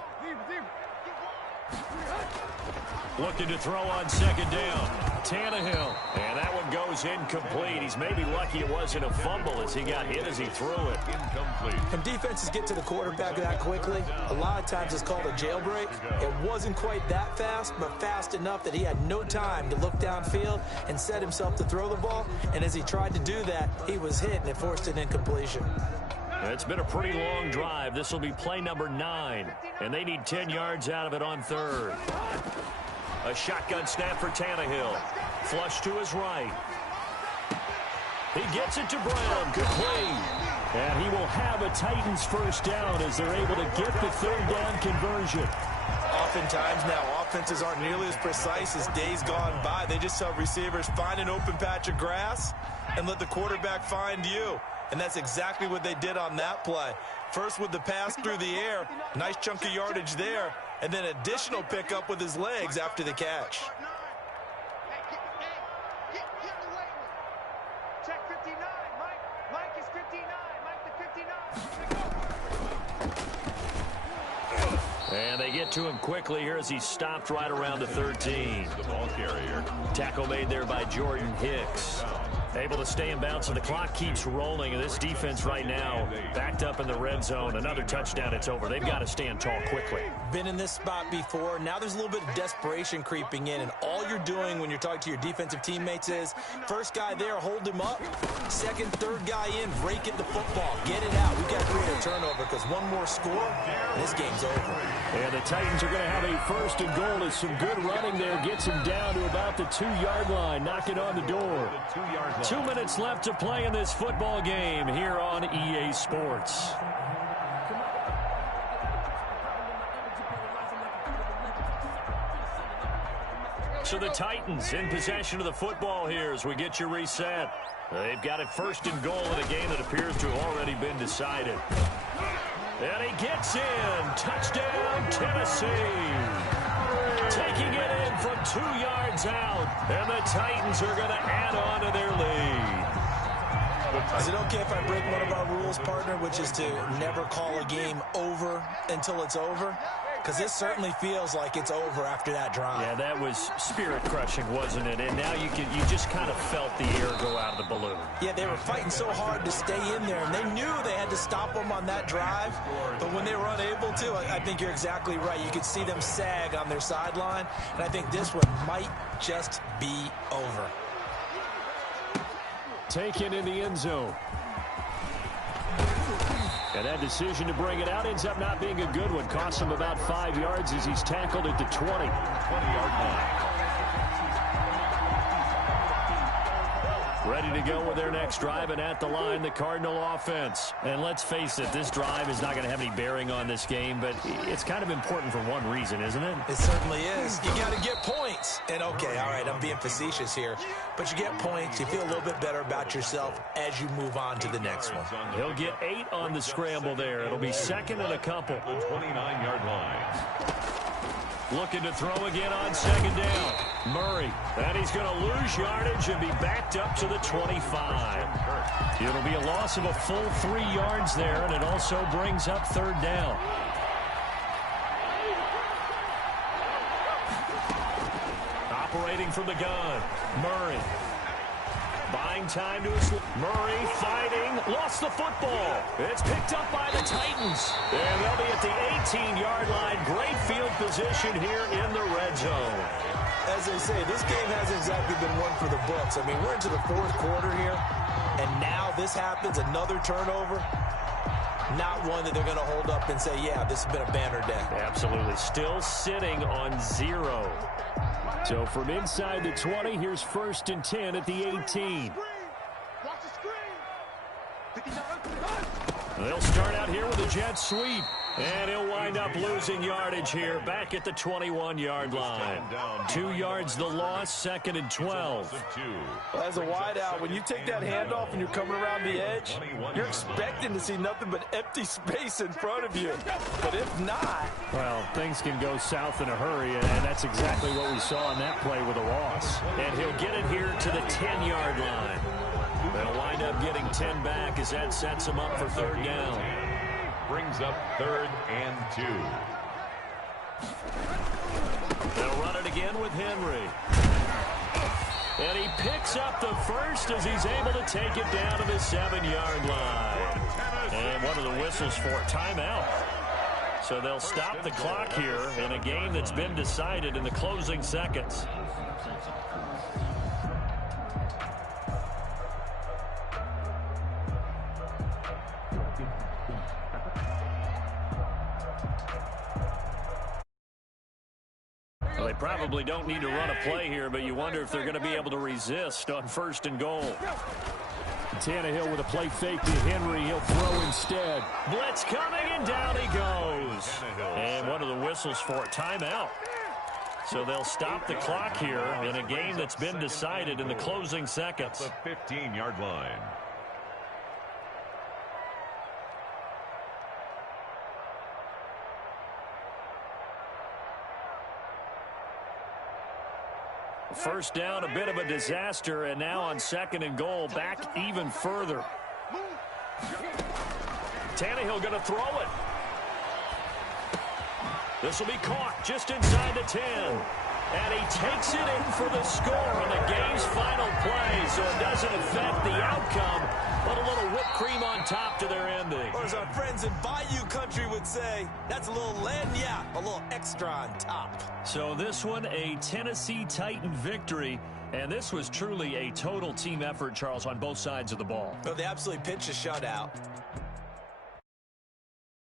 Looking to throw on 2nd down. Tannehill. And that one goes incomplete. He's maybe lucky it wasn't a fumble as he got hit as he threw it. Incomplete. When defenses get to the quarterback that quickly, a lot of times it's called a jailbreak. It wasn't quite that fast, but fast enough that he had no time to look downfield and set himself to throw the ball. And as he tried to do that, he was hit and it forced an incompletion. It's been a pretty long drive. This will be play number 9. And they need 10 yards out of it on 3rd. A shotgun snap for Tannehill. Flush to his right. He gets it to Brown. Complete. And he will have a Titans 1st down as they're able to get the 3rd down conversion. Oftentimes now, offenses aren't nearly as precise as days gone by. They just tell receivers, find an open patch of grass and let the quarterback find you. And that's exactly what they did on that play. First with the pass through the air. Nice chunk of yardage there. And then additional pickup with his legs after the catch. Check 59, Mike. Mike is 59. Mike the 59. And they get to him quickly here as he stopped right around the 13. The ball carrier. Tackle made there by Jordan Hicks. Able to stay in bounds, so the clock keeps rolling. And this defense right now backed up in the red zone. Another touchdown, it's over. They've got to stand tall quickly. Been in this spot before. Now there's a little bit of desperation creeping in. And all you're doing when you're talking to your defensive teammates is, first guy there, hold him up. Second, third guy in, rake at the football. Get it out. We've got to create a turnover because one more score, and this game's over. And the Titans are going to have a 1st and goal as some good running there gets him down to about the 2-yard line. Knock it on the door. 2 minutes left to play in this football game here on EA Sports. So the Titans in possession of the football here as we get you reset. They've got it 1st and goal in a game that appears to have already been decided. And he gets in. Touchdown, Tennessee. Taking it in from 2 yards out. And the Titans are going to add on to their lead. Is it okay if I break one of our rules, partner, which is to never call a game over until it's over? Because this certainly feels like it's over after that drive. Yeah, that was spirit-crushing, wasn't it? And now you just kind of felt the air go out of the balloon. Yeah, they were fighting so hard to stay in there, and they knew they had to stop them on that drive. But when they were unable to, I think you're exactly right. You could see them sag on their sideline, and I think this one might just be over. Taken in the end zone. And that decision to bring it out ends up not being a good one. Costs him about 5 yards as he's tackled at the 20-yard line. Ready to go with their next drive, and at the line, the Cardinal offense. And let's face it, this drive is not going to have any bearing on this game, but it's kind of important for one reason, isn't it? It certainly is. You got to get points. And, okay, all right, I'm being facetious here, but you get points. You feel a little bit better about yourself as you move on to the next one. He'll get 8 on the scramble there. It'll be second and a couple. 29-yard line. Looking to throw again on second down. Murray. And he's going to lose yardage and be backed up to the 25. It'll be a loss of a full 3 yards there, and it also brings up third down. Operating from the gun. Murray. Buying time to his... Murray fighting. Lost the football. It's picked up by the Titans. And they'll be at the 18-yard line. Great field position here in the red zone. As they say, this game hasn't exactly been one for the books. I mean, we're into the fourth quarter here, and now this happens, another turnover. Not one that they're going to hold up and say, yeah, this has been a banner day. Absolutely. Still sitting on 0. So from inside the 20, here's 1st and 10 at the 18. They'll start out here with a jet sweep. And he'll wind up losing yardage here back at the 21-yard line. 2 yards the loss, 2nd and 12. Well, as a wideout, when you take that handoff and you're coming around the edge, you're expecting to see nothing but empty space in front of you. But if not... Well, things can go south in a hurry, and that's exactly what we saw in that play with a loss. And he'll get it here to the 10-yard line. They'll wind up getting 10 back as that sets him up for third down. Brings up 3rd and 2. They'll run it again with Henry. And he picks up the first as he's able to take it down to the 7-yard line. And one of the whistles for timeout. So they'll stop the clock here in a game that's been decided in the closing seconds. They probably don't need to run a play here, but you wonder if they're going to be able to resist on 1st and goal. Tannehill with a play fake to Henry. He'll throw instead. Blitz coming, and down he goes. And one of the whistles for timeout. So they'll stop the clock here in a game that's been decided in the closing seconds. The 15-yard line. First down, a bit of a disaster, and now on 2nd and goal, back even further. Tannehill going to throw it. This will be caught just inside the 10. And he takes it in for the score on the game's final play, so it doesn't affect the outcome, but a little whipped cream on top to their ending. Or as our friends in Bayou Country would say, that's a little lagniappe, a little extra on top. So this one, a Tennessee Titan victory, and this was truly a total team effort, Charles, on both sides of the ball. Well, they absolutely pitched a shutout.